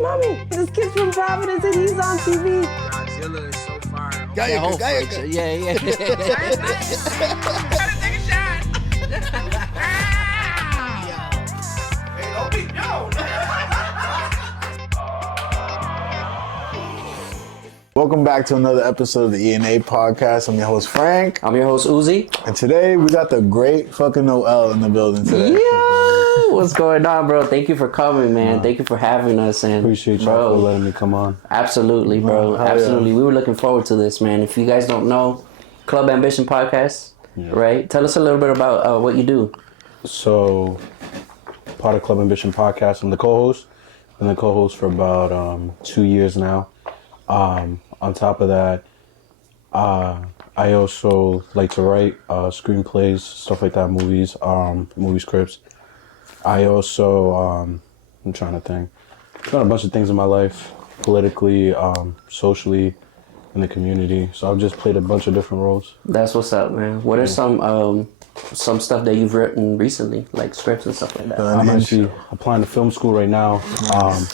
Mommy, this kid's from Providence and he's on TV. Godzilla is so fire. Yeah. Take a shot. Hey, don't be no. Welcome back to another episode of the E&A podcast. I'm your host, Frank. I'm your host, Uzi. And today we got the great fucking Noel in the building today. Yeah, what's going on, bro? Thank you for coming, man. Thank you for having us. And Appreciate you for letting me come on. Absolutely, bro. Absolutely. Yeah. We were looking forward to this, man. If you guys don't know, Club Ambition Podcast, right? Tell us a little bit about what you do. So, part of Club Ambition Podcast, I'm the co-host. Been the co-host for about 2 years now. On top of that, I also like to write screenplays, stuff like that, movies, movie scripts. I also, I'm trying to think, I've done a bunch of things in my life, politically, socially, in the community. So I've just played a bunch of different roles. That's what's up, man. What are some stuff that you've written recently, like scripts and stuff like that? I'm actually applying to film school right now.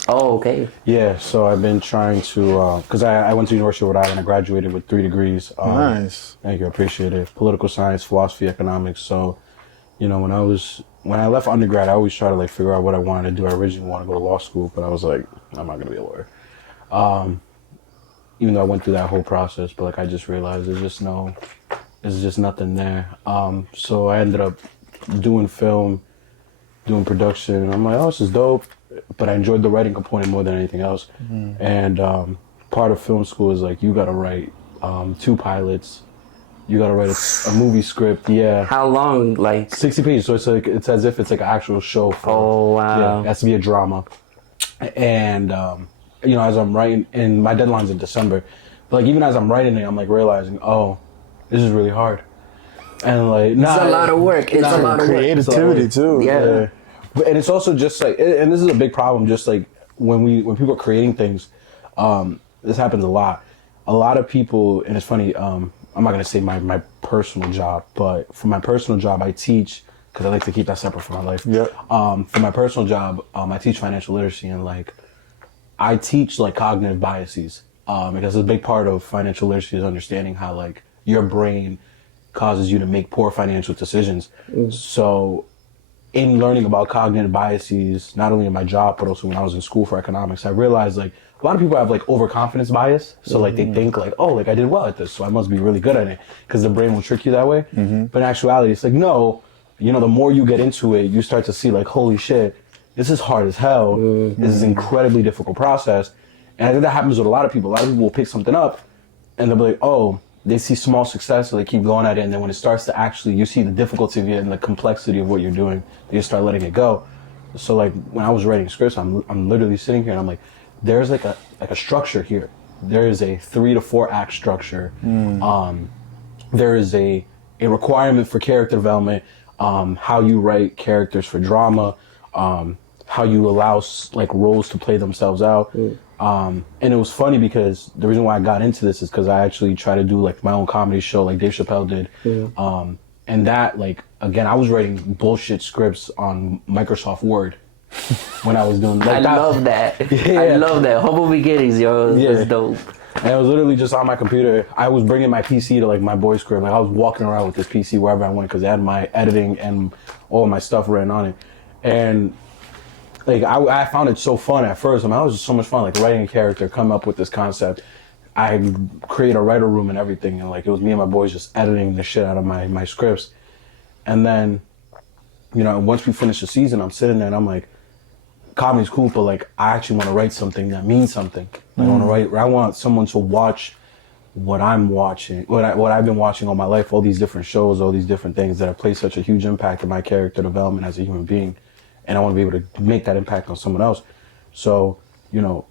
Okay. Yeah, so I've been trying to, because I went to University of Rhode Island. I graduated with 3 degrees. Nice. Thank you, I appreciate it. Political science, philosophy, economics. So, you know, when I left undergrad, I always try to like figure out what I wanted to do. I originally wanted to go to law school, but I was like, I'm not gonna be a lawyer. Even though I went through that whole process, but like I just realized there's just nothing there. So I ended up doing film, doing production, and I'm like, oh, this is dope. But I enjoyed the writing component more than anything else. Mm-hmm. And part of film school is like, you gotta write 2 pilots. You gotta write a movie script, yeah. How long, like? 60 pages, so it's as if it's like an actual show. Oh, wow. Yeah, it has to be a drama. And, you know, as I'm writing, and my deadline's in December, but like even as I'm writing it, I'm like realizing, oh, this is really hard. And like, it's a lot of work. It's a lot of creativity too. Yeah. And it's also just like, and this is a big problem, just like when people are creating things, this happens a lot. A lot of people, and it's funny, I'm not gonna say my personal job, but for my personal job, I teach, because I like to keep that separate from my life. Yeah. For my personal job, I teach financial literacy, and like, I teach like cognitive biases, because a big part of financial literacy is understanding how like your brain causes you to make poor financial decisions. So in learning about cognitive biases, not only in my job, but also when I was in school for economics, I realized like a lot of people have like overconfidence bias. So like they think like, oh, like I did well at this, so I must be really good at it, because the brain will trick you that way. Mm-hmm. But in actuality, it's like, no, you know, the more you get into it, you start to see like, holy shit, this is hard as hell. Mm-hmm. This is an incredibly difficult process. And I think that happens with a lot of people. A lot of people will pick something up and they'll be like, oh, they see small success, so they keep going at it. And then when it starts to actually, you see the difficulty of it and the complexity of what you're doing, they just start letting it go. So like when I was writing scripts, I'm literally sitting here and I'm like, there's like a structure here. There is a 3 to 4 act structure. There is a requirement for character development, how you write characters for drama, how you allow like roles to play themselves out. And it was funny because the reason why I got into this is because I actually try to do like my own comedy show like Dave Chappelle did. And that, like, again, I was writing bullshit scripts on Microsoft Word when I was doing like I love that. Yeah. I love that. Humble beginnings, yo. It's dope. And I was literally just on my computer. I was bringing my PC to like my boys' crib. Like I was walking around with this PC wherever I went because I had my editing and all my stuff written on it. And like I found it so fun at first. I mean, it was just so much fun, like writing a character, come up with this concept. I create a writer room and everything, and like it was me and my boys just editing the shit out of my scripts. And then, you know, once we finished the season, I'm sitting there and I'm like, comedy's cool, but like I actually want to write something that means something. I want someone to watch what I'm watching, what I've been watching all my life, all these different shows, all these different things that have played such a huge impact on my character development as a human being. And I want to be able to make that impact on someone else. So, you know,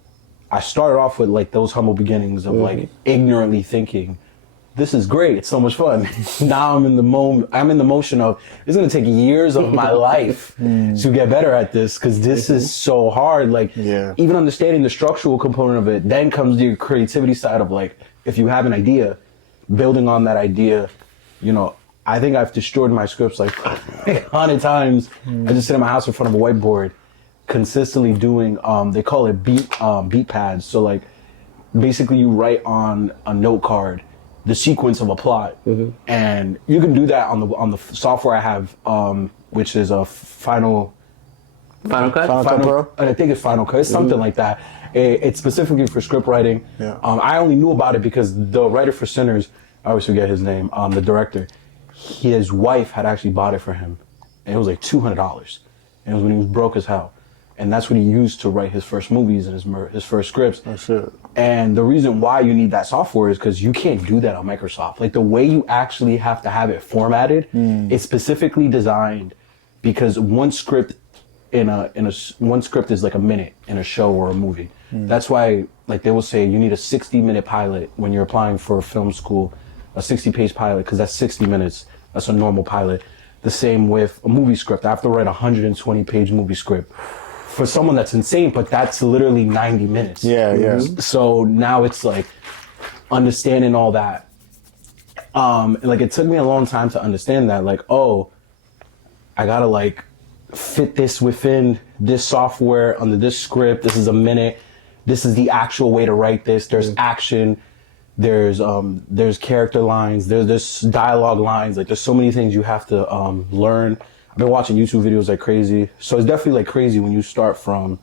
I started off with like those humble beginnings of like ignorantly thinking, this is great, it's so much fun. Now I'm in the motion of, it's gonna take years of my life to get better at this, because this is so hard. Like, even understanding the structural component of it, then comes the creativity side of like, if you have an idea, building on that idea, you know, I think I've destroyed my scripts like 100 times. I just sit in my house in front of a whiteboard consistently doing, they call it beat pads. So like, basically you write on a note card the sequence of a plot, and you can do that on the software I have, which is a Final Final Cut? Final Cut Pro? I think it's Final Cut. It's something like that. It's specifically for script writing. Yeah. I only knew about it because the writer for Sinners, I always forget his name, the director, his wife had actually bought it for him, and it was like $200. And it was when he was broke as hell. And that's what he used to write his first movies and his first scripts. Oh, shit. And the reason why you need that software is because you can't do that on Microsoft. Like the way you actually have to have it formatted, it's specifically designed because one script one script is like a minute in a show or a movie. That's why, like they will say, you need a 60-minute pilot when you're applying for a film school, a 60-page pilot, because that's 60 minutes. That's a normal pilot. The same with a movie script. I have to write a 120-page movie script. For someone that's insane, but that's literally 90 minutes. Yeah, yeah. So now it's like understanding all that. Like it took me a long time to understand that, like, oh, I gotta like fit this within this software under this script. This is a minute. This is the actual way to write this. There's action. There's character lines. There's dialogue lines. Like there's so many things you have to learn. I've been watching YouTube videos like crazy. So it's definitely like crazy when you start from,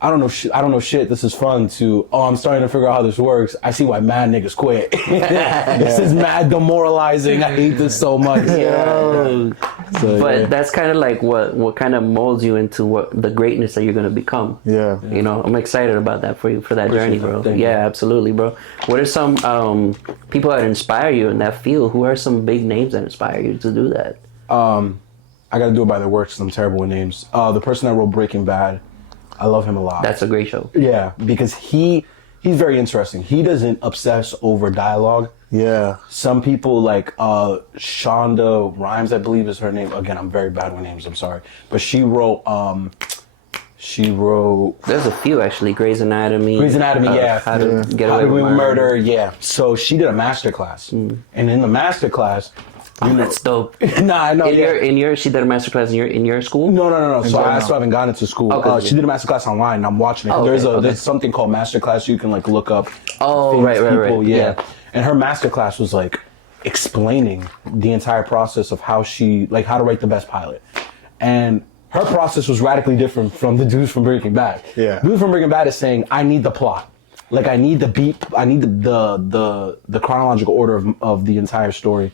I don't know shit, this is fun, to, oh, I'm starting to figure out how this works. I see why mad niggas quit. This is mad demoralizing. I hate this so much. Yo. So, But yeah. that's kind of like what kind of molds you into what the greatness that you're going to become. Yeah. You know, I'm excited about that for you, for that journey, bro. Thank you. Yeah, absolutely, bro. What are some people that inspire you in that field? Who are some big names that inspire you to do that? I gotta do it by their works because I'm terrible with names. The person that wrote Breaking Bad, I love him a lot. That's a great show. Yeah, because he's very interesting. He doesn't obsess over dialogue. Yeah. Some people like Shonda Rhimes, I believe is her name. Again, I'm very bad with names. I'm sorry, but she wrote. There's a few actually. Grey's Anatomy. Yeah. How to Get How Away to with Win Murder. Murder. Yeah. So she did a master class, and in the master class, Oh, that's dope. nah, no, In your, she did a masterclass in your school. No. So I Ghana. still haven't gone into school. Okay. She did a masterclass online, and I'm watching it. Oh, okay, There's something called masterclass you can like look up. Oh, famous right. people, Yeah. And her masterclass was like explaining the entire process of how to write the best pilot. And her process was radically different from the dudes from Breaking Bad. Yeah. Dude from Breaking Bad is saying, I need the plot. Like I need the beat, I need the chronological order of the entire story.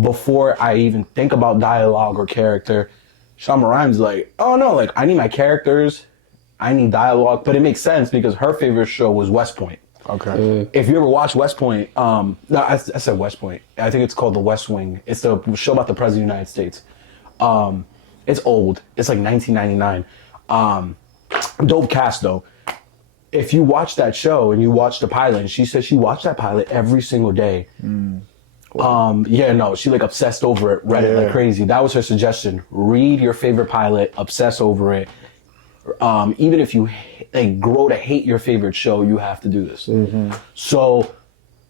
Before I even think about dialogue or character, Shonda Rhimes like, oh no, like I need my characters, I need dialogue, but it makes sense because her favorite show was West Point. Okay. If you ever watch West Point, no, I said West Point. I think it's called The West Wing. It's the show about the President of the United States. It's old. It's like 1999. Dope cast though. If you watch that show and you watch the pilot, and she says she watched that pilot every single day. She like obsessed over it, read it like crazy. That was her suggestion. Read your favorite pilot, obsess over it. Even if you like grow to hate your favorite show, you have to do this. So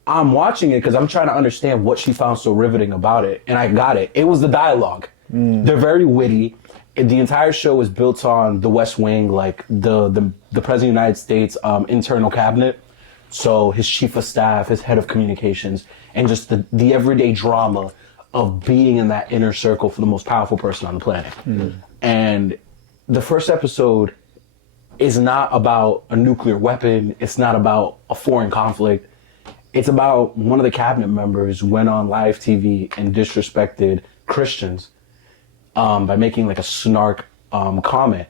I'm watching it because I'm trying to understand what she found so riveting about it, and I got it. It was the dialogue. They're very witty. The entire show is built on the West Wing, like the President of the United States internal cabinet. So his chief of staff, his head of communications, and just the everyday drama of being in that inner circle for the most powerful person on the planet. And the first episode is not about a nuclear weapon. It's not about a foreign conflict. It's about one of the cabinet members went on live TV and disrespected Christians by making like a snark comment.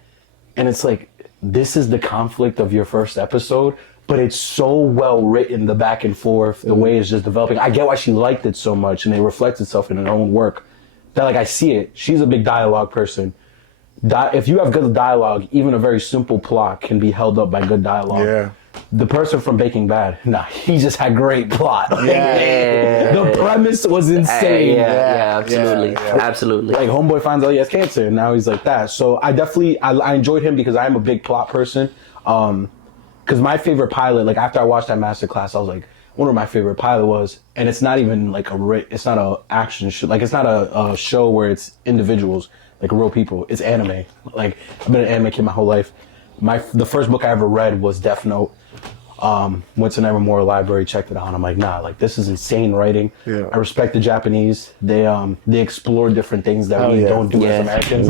And it's like, this is the conflict of your first episode, but it's so well written, the back and forth, the way it's just developing. I get why she liked it so much, and it reflects itself in her own work. That like I see it. She's a big dialogue person. If you have good dialogue, even a very simple plot can be held up by good dialogue. Yeah. The person from Breaking Bad, he just had great plot. Yeah. The premise was insane. Absolutely. Yeah. Absolutely. Like homeboy finds out he has cancer, and now he's like that. So I definitely I enjoyed him because I am a big plot person. Because my favorite pilot, like after I watched that masterclass, I was like, I wonder what my favorite pilot was. And it's not even like it's not a action show. Like it's not a show where it's individuals. like real people. It's anime. Like I've been an anime kid my whole life. The first book I ever read was Death Note. Went to Nevermore Library, checked it out. I'm like, nah, like this is insane writing. Yeah. I respect the Japanese. They explore different things that we don't do as Americans.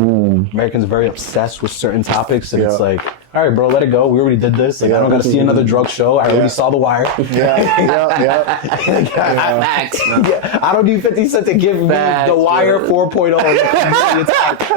Americans are very obsessed with certain topics, and it's like, all right, bro, let it go. We already did this. Like, I don't got to see another drug show. I already saw The Wire. I don't need 50 Cent to give me The Wire 4.0.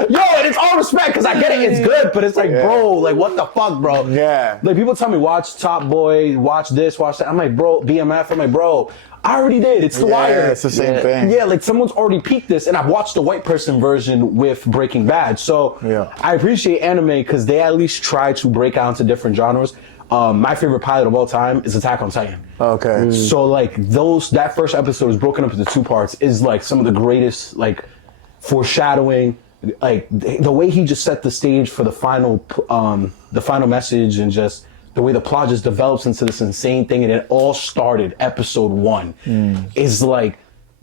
Yo, and it's all respect because I get it. It's good, but it's like, bro, like what the fuck, bro? Yeah. Like people tell me, watch Top Boy, watch this, watch that. I'm like, bro, BMF. I'm like, bro, I already did. It's The Wire. Yeah, it's the same thing. Yeah, like someone's already peaked this, and I've watched the white person version with Breaking Bad. So I appreciate anime because they at least try to break out into different genres. My favorite pilot of all time is Attack on Titan. Okay. So like that first episode is broken up into 2 parts is like some of the greatest like foreshadowing, like the way he just set the stage for the final message, and just the way the plot just develops into this insane thing, and it all started episode 1 is like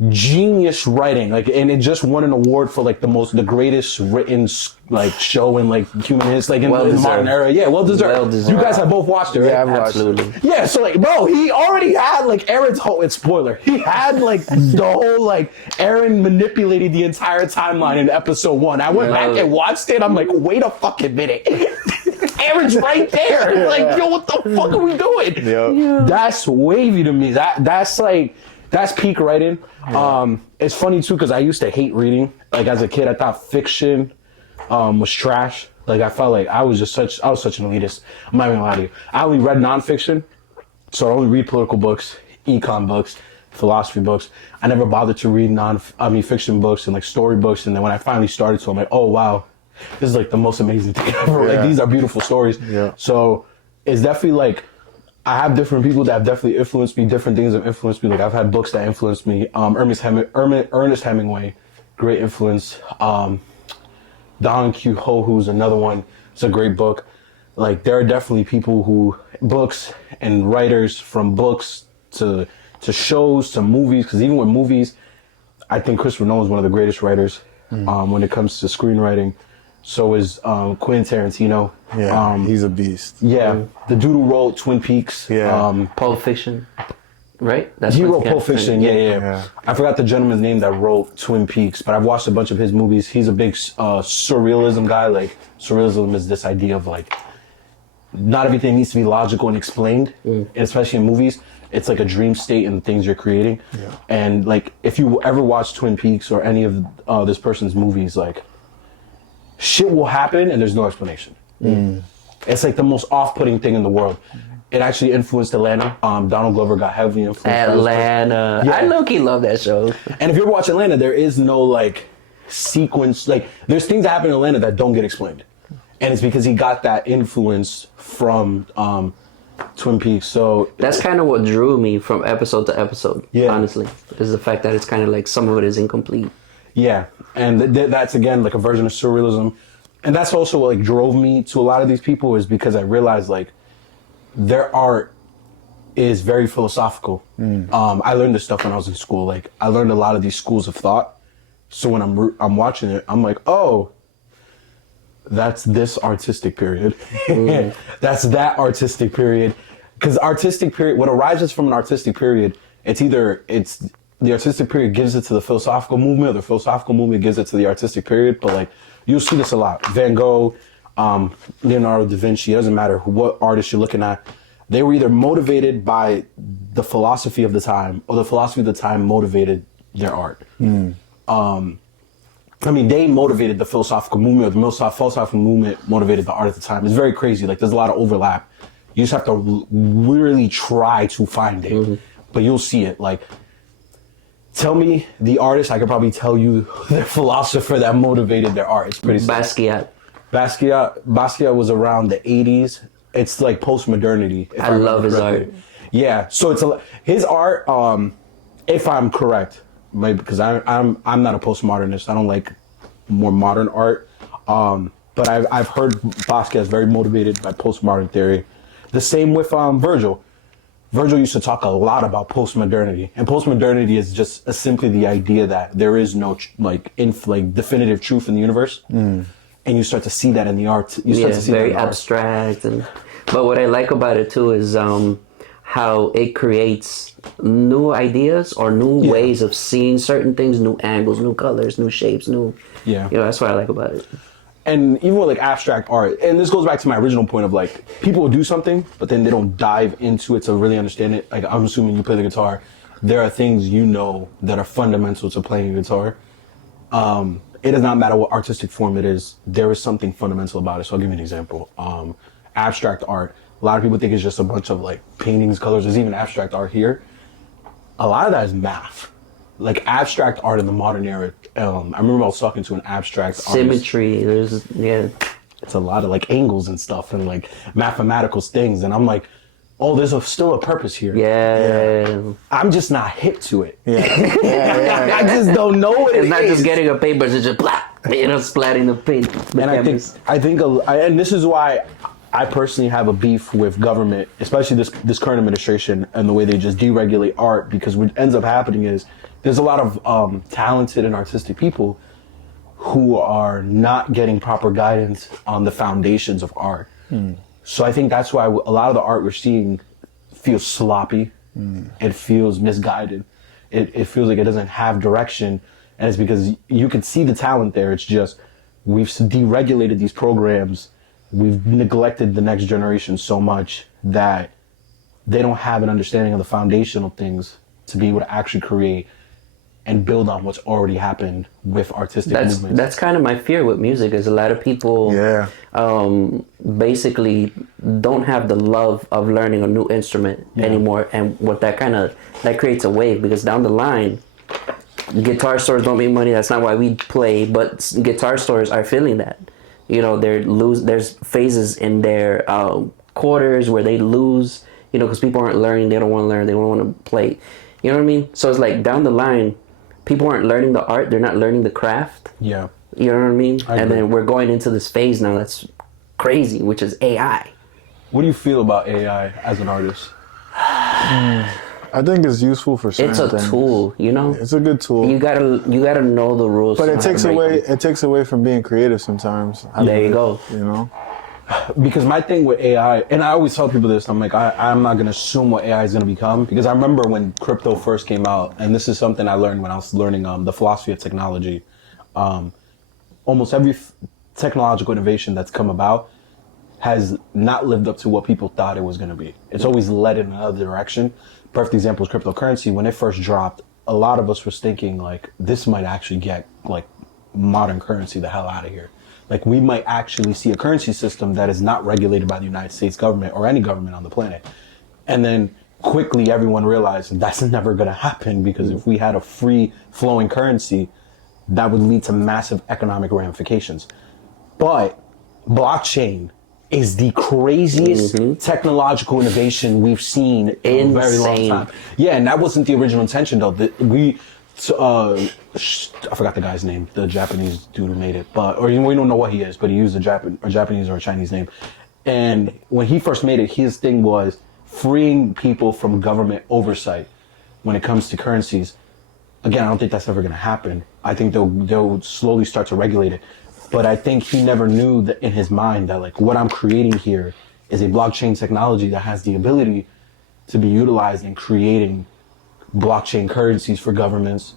genius writing, like, and it just won an award for like the greatest written like show in like human history, like in the modern era. Yeah, well deserved. You guys have both watched it, right? Yeah, I've watched Absolutely. it. Yeah, so like, bro, he already had like Aaron's whole, it's spoiler. He had like the whole like Aaron manipulated the entire timeline in episode 1. I went back and watched it. I'm like, wait a fucking minute. Aaron's right there. Like, yo, what the fuck are we doing? That's wavy to me. That's peak writing. It's funny too because I used to hate reading. Like as a kid, I thought fiction was trash. Like I felt like I was such an elitist. I'm not even gonna lie to you. I only read nonfiction, so I only read political books, econ books, philosophy books. I never bothered to read fiction books and like story books. And then when I finally started to, I'm like, oh wow, this is like the most amazing thing ever. Like these are beautiful stories. Yeah. So it's definitely like, I have different people that have definitely influenced me, different things have influenced me. Like I've had books that influenced me. Ernest Hemingway, great influence. Don Quixote, who's another one. It's a great book. Like there are definitely people books and writers, from books to shows to movies. Because even with movies, I think Christopher Nolan is one of the greatest writers when it comes to screenwriting. So is Quentin Tarantino. Yeah, he's a beast. Yeah, the dude who wrote Twin Peaks. Yeah, Pulp Fiction, right? He wrote Pulp Fiction. Yeah. I forgot the gentleman's name that wrote Twin Peaks, but I've watched a bunch of his movies. He's a big surrealism guy. Like surrealism is this idea of like not everything needs to be logical and explained, and especially in movies. It's like a dream state in the things you're creating. Yeah. And like if you ever watch Twin Peaks or any of this person's movies, like shit will happen and there's no explanation. It's like the most off-putting thing in the world. It actually influenced Atlanta. Donald Glover got heavily influenced. Atlanta. I low-key love that show. And if you ever watch Atlanta, there is no like sequence. Like there's things that happen in Atlanta that don't get explained. And it's because he got that influence from Twin Peaks. So that's kind of what drew me from episode to episode, honestly. Is the fact that it's kind of like some of it is incomplete. Yeah, and that's again like a version of surrealism, and that's also what like drove me to a lot of these people, is because I realized like their art is very philosophical. I learned this stuff when I was in school. Like I learned a lot of these schools of thought. So when I'm watching it, I'm like, oh, that's this artistic period. That's that artistic period. Because artistic period, what arises from an artistic period, it's the artistic period gives it to the philosophical movement, or the philosophical movement gives it to the artistic period. But like, you'll see this a lot. Van Gogh, Leonardo da Vinci, it doesn't matter what artist you're looking at. They were either motivated by the philosophy of the time, or the philosophy of the time motivated their art. I mean, they motivated the philosophical movement, or the philosophical movement motivated the art at the time. It's very crazy. Like, there's a lot of overlap. You just have to really try to find it. But you'll see it. Like, tell me the artist, I could probably tell you the philosopher that motivated their art. It's pretty simple. Basquiat was around the 80s. It's like post-modernity. I love his art. Yeah, so it's his art, if I'm correct, maybe, because I'm not a postmodernist. I don't like more modern art. But I've heard Basquiat is very motivated by postmodern theory. The same with Virgil. Virgil used to talk a lot about postmodernity, and postmodernity is just simply the idea that there is no definitive truth in the universe, and you start to see that in the art. You start to see very that in art. abstract, but what I like about it too is how it creates new ideas or new ways of seeing certain things, new angles, new colors, new shapes, that's what I like about it. And even with like abstract art, and this goes back to my original point of like, people will do something, but then they don't dive into it to really understand it. Like, I'm assuming you play the guitar. There are things that are fundamental to playing a guitar. It does not matter what artistic form it is. There is something fundamental about it. So I'll give you an example. Abstract art. A lot of people think it's just a bunch of like paintings, colors. There's even abstract art here. A lot of that is math. Like abstract art in the modern era. I remember I was talking to an abstract symmetry. artist. It's a lot of like angles and stuff and like mathematical things. And I'm like, oh, there's still a purpose here. Yeah. I'm just not hip to it. Yeah. I just don't know what it's not just getting a paper, it's just splatting the paint. And I think, and this is why I personally have a beef with government, especially this current administration and the way they just deregulate art, because what ends up happening is there's a lot of talented and artistic people who are not getting proper guidance on the foundations of art. So I think that's why a lot of the art we're seeing feels sloppy. It feels misguided. It feels like it doesn't have direction. And it's because you can see the talent there. It's just we've deregulated these programs. We've neglected the next generation so much that they don't have an understanding of the foundational things to be able to actually create and build on what's already happened with artistic movements. That's kind of my fear with music, is a lot of people basically don't have the love of learning a new instrument anymore, and what that creates a wave, because down the line, guitar stores don't make money. That's not why we play, but guitar stores are feeling that. There's phases in their quarters where they lose, because people aren't learning, they don't want to learn, they don't want to play. You know what I mean? So it's like down the line, people aren't learning the art, they're not learning the craft. Yeah. You know what I mean? I agree. And then we're going into this phase now that's crazy, which is AI. What do you feel about AI as an artist? I think it's useful for certain things. It's a tool, It's a good tool. You gotta know the rules. But it takes away from being creative sometimes. There you go. Because my thing with AI, and I always tell people this, I'm like, I'm not going to assume what AI is going to become, because I remember when crypto first came out, and this is something I learned when I was learning the philosophy of technology. Almost every technological innovation that's come about has not lived up to what people thought it was going to be. It's always led in another direction. Perfect example is cryptocurrency. When it first dropped, a lot of us was thinking like, this might actually get like modern currency the hell out of here. Like, we might actually see a currency system that is not regulated by the United States government or any government on the planet. And then quickly everyone realized that's never going to happen, because if we had a free flowing currency, that would lead to massive economic ramifications. But blockchain is the craziest technological innovation we've seen in a very long time. Yeah, and that wasn't the original intention though. I forgot the guy's name, the Japanese dude who made it, we don't know what he is, but he used a Japanese or a Chinese name. And when he first made it, his thing was freeing people from government oversight when it comes to currencies. Again, I don't think that's ever going to happen. I think they'll slowly start to regulate it. But I think he never knew that in his mind that like what I'm creating here is a blockchain technology that has the ability to be utilized in creating blockchain currencies for governments,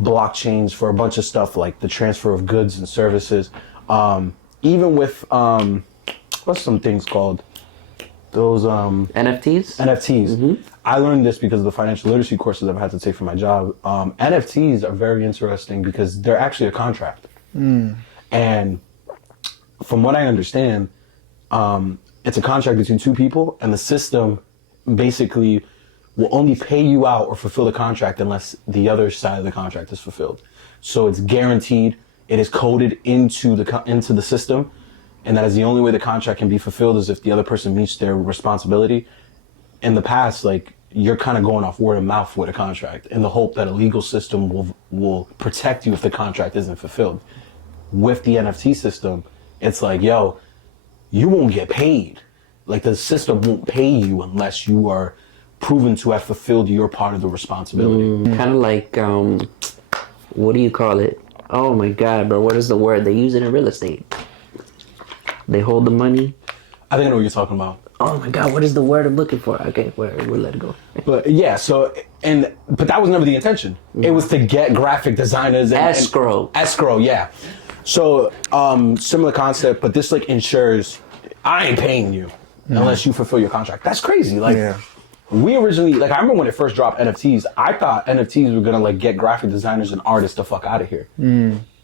blockchains for a bunch of stuff like the transfer of goods and services. Even with, what's some things called? Those NFTs? NFTs. I learned this because of the financial literacy courses I've had to take for my job. NFTs are very interesting because they're actually a contract. And from what I understand, it's a contract between two people, and the system basically will only pay you out or fulfill the contract unless the other side of the contract is fulfilled. So it's guaranteed. It is coded into the system, and that is the only way the contract can be fulfilled is if the other person meets their responsibility. In the past, like, you're kind of going off word of mouth with a contract in the hope that a legal system will protect you if the contract isn't fulfilled. With the NFT system, it's like, yo, you won't get paid. Like, the system won't pay you unless you are proven to have fulfilled your part of the responsibility. Kind of like, what do you call it? Oh my God, bro, what is the word? They use it in real estate. They hold the money. I think I know what you're talking about. Oh my God, what is the word I'm looking for? Okay, we'll let it go. But yeah, but that was never the intention. It was to get graphic designers and escrow, yeah. So similar concept, but this like ensures I ain't paying you unless you fulfill your contract. That's crazy. Like we originally, like I remember when it first dropped NFTs, I thought NFTs were gonna like get graphic designers and artists the fuck out of here.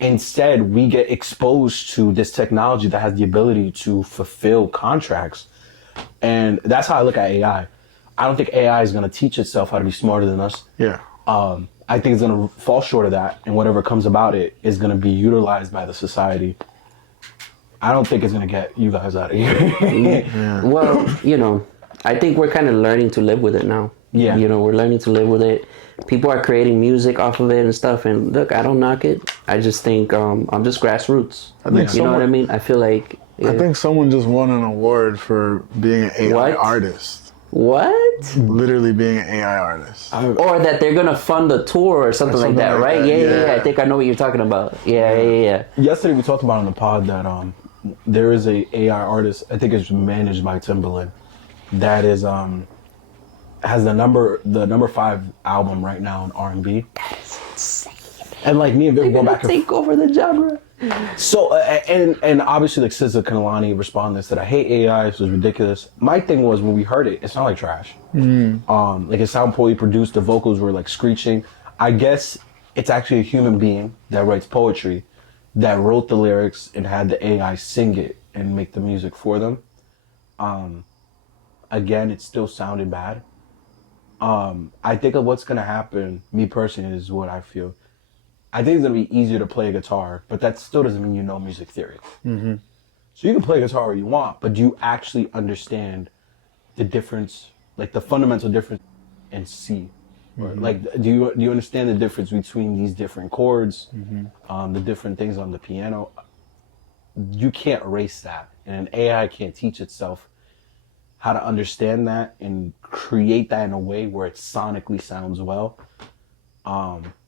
Instead, we get exposed to this technology that has the ability to fulfill contracts. And that's how I look at AI. I don't think AI is gonna teach itself how to be smarter than us. Yeah. I think it's gonna fall short of that, and whatever comes about it is gonna be utilized by the society. I don't think it's gonna get you guys out of here. Well, I think we're kind of learning to live with it now. Yeah. We're learning to live with it. People are creating music off of it and stuff. And look, I don't knock it. I just think I'm just grassroots. I think you know what I mean? I feel like... I think someone just won an award for being an AI artist. What? Literally being an AI artist. Or that they're going to fund a tour or something like that, right? Yeah. I think I know what you're talking about. Yeah. Yesterday we talked about on the pod that there is a AI artist, I think it's managed by Timbaland, that is has the number 5 album right now in R&B. That's insane. And like me and Vic go back and take over the genre. So and obviously like SZA, Kehlani responded and said I hate AI, this was ridiculous. My thing was when we heard it sounded like trash. Like it sounded poorly produced, the vocals were like screeching. I guess it's actually a human being that writes poetry that wrote the lyrics and had the AI sing it and make the music for them. Again, it still sounded bad. I think of what's gonna happen, me personally, is what I feel. I think it's gonna be easier to play a guitar, but that still doesn't mean you know music theory. So you can play guitar all you want, but do you actually understand the difference, like the fundamental difference in C? Or like, do you understand the difference between these different chords, the different things on the piano? You can't erase that, and an AI can't teach itself how to understand that and create that in a way where it sonically sounds well.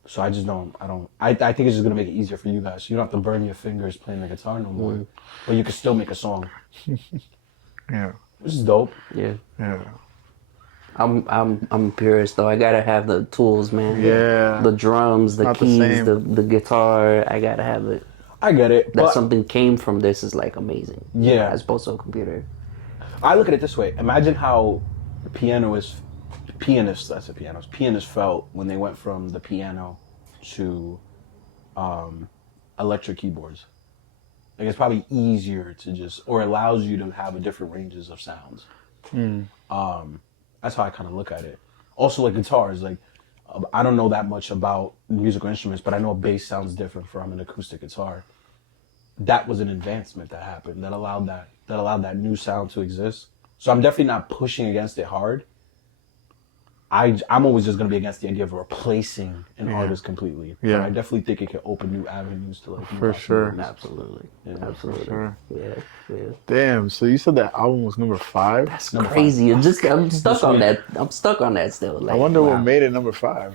So I just don't, I think it's just gonna make it easier for you guys. You don't have to burn your fingers playing the guitar no more, but you can still make a song. Yeah. Which is dope. Yeah. Yeah. I'm a purist though. I gotta have the tools, man. Yeah. The drums, the Not the keys, same. the guitar. I gotta have it. I get it. That but something came from this is like amazing. Yeah. As opposed to a computer. I look at it this way. Imagine how pianists felt when they went from the piano to electric keyboards. Like it's probably easier to just, or allows you to have a different ranges of sounds. That's how I kind of look at it. Also, like guitars, like I don't know that much about musical instruments, but I know a bass sounds different from an acoustic guitar. That was an advancement that happened that allowed that new sound to exist. So I'm definitely not pushing against it hard. I'm always just gonna be against the idea of replacing an artist completely. Yeah. But I definitely think it can open new avenues to like. For sure. Absolutely. Yeah, Absolutely. Sure. Yeah. Damn. So you said that album was number 5? That's crazy. I'm stuck on that. I'm stuck on that still. Like, I wonder wow. what made it number 5.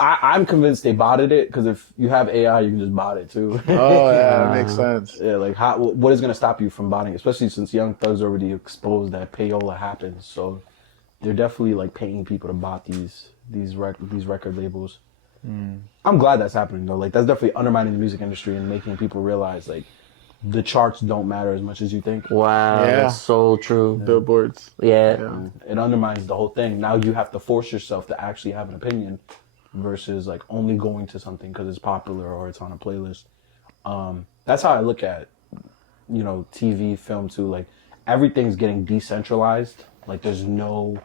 I'm convinced they botted it because if you have AI, you can just bot it too. Oh yeah, that makes sense. Yeah, like what is gonna stop you from botting, especially since Young Thug's already exposed that payola happens. So they're definitely like paying people to bot these record labels. I'm glad that's happening though. Like that's definitely undermining the music industry and making people realize like the charts don't matter as much as you think. Wow, Yeah. that's so true. Billboards. Yeah. It undermines the whole thing. Now you have to force yourself to actually have an opinion versus like only going to something because it's popular or it's on a playlist. That's how I look at, TV, film too. Like everything's getting decentralized. Like there's no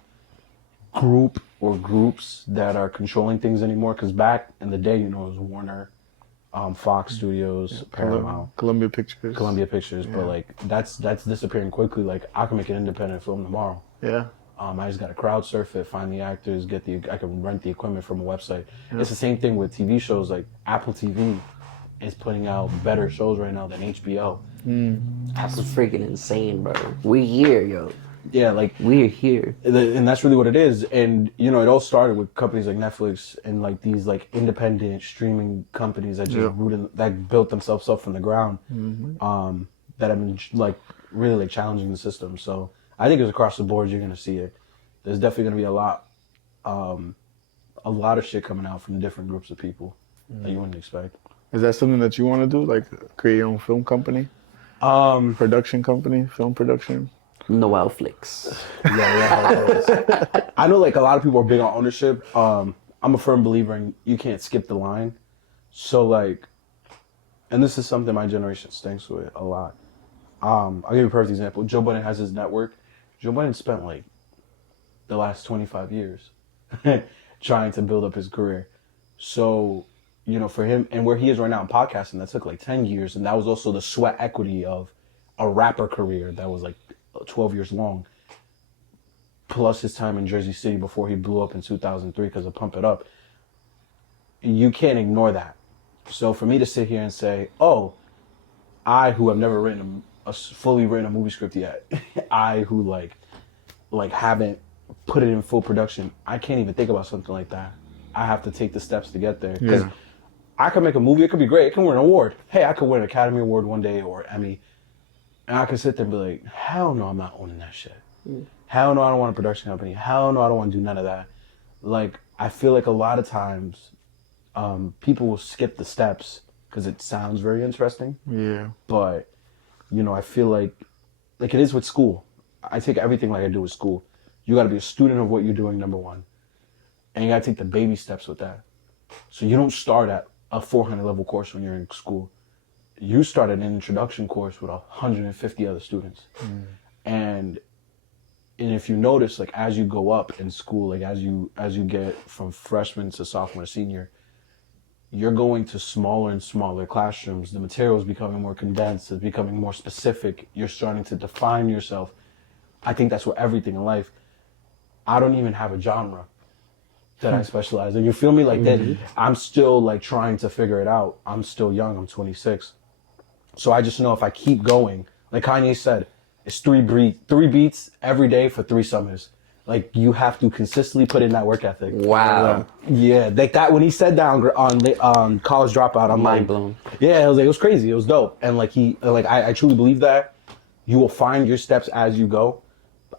group or groups that are controlling things anymore. Because back in the day, it was Warner, Fox Studios, Paramount, Columbia Pictures. But like that's disappearing quickly. Like I can make an independent film tomorrow. Yeah. I just got to crowd surf it, find the actors, I can rent the equipment from a website. Yeah. It's the same thing with TV shows. Like Apple TV is putting out better shows right now than HBO. That's freaking insane, bro. We here, yo. Yeah, like We're here. and that's really what it is. And it all started with companies like Netflix and like these like independent streaming companies that just that built themselves up from the ground. That have been like really like challenging the system. So I think it's across the board you're gonna see it. There's definitely gonna be a lot of shit coming out from different groups of people that you wouldn't expect. Is that something that you want to do? Like create your own film company? Production company, film production? Noel Flicks. Yeah. I know like a lot of people are big on ownership. I'm a firm believer in you can't skip the line. So like, and this is something my generation stinks with a lot. I'll give you a perfect example. Joe Budden has his network. Joe Budden spent like the last 25 years trying to build up his career. So, for him and where he is right now in podcasting, that took like 10 years. And that was also the sweat equity of a rapper career that was like 12 years long. Plus his time in Jersey City before he blew up in 2003 because of Pump It Up. You can't ignore that. So for me to sit here and say, oh, I who have never written fully written a movie script yet, I who like haven't put it in full production, I can't even think about something like that. I have to take the steps to get there. Because I could make a movie, it could be great, it can win an award. Hey, I could win an Academy Award one day or Emmy. And I could sit there and be like, hell no, I'm not owning that shit. Hell no, I don't want a production company. Hell no, I don't want to do none of that. Like, I feel like a lot of times people will skip the steps because it sounds very interesting. Yeah. But, I feel like it is with school. I take everything like I do with school. You got to be a student of what you're doing, number one. And you got to take the baby steps with that. So you don't start at a 400 level course when you're in school. You start at an introduction course with 150 other students. And if you notice, like as you go up in school, like as you get from freshman to sophomore to senior, you're going to smaller and smaller classrooms. The material is becoming more condensed. It's becoming more specific. You're starting to define yourself. I think that's what everything in life. I don't even have a genre that I specialize in. You feel me? Like that. I'm still like trying to figure it out. I'm still young. I'm 26. So I just know if I keep going, like Kanye said, it's three beats every day for 3 summers. Like you have to consistently put in that work ethic. Wow. Yeah, like that when he said that on College Dropout, I'm Mind like, blown. Yeah, it was crazy. It was dope, and like I truly believe that you will find your steps as you go.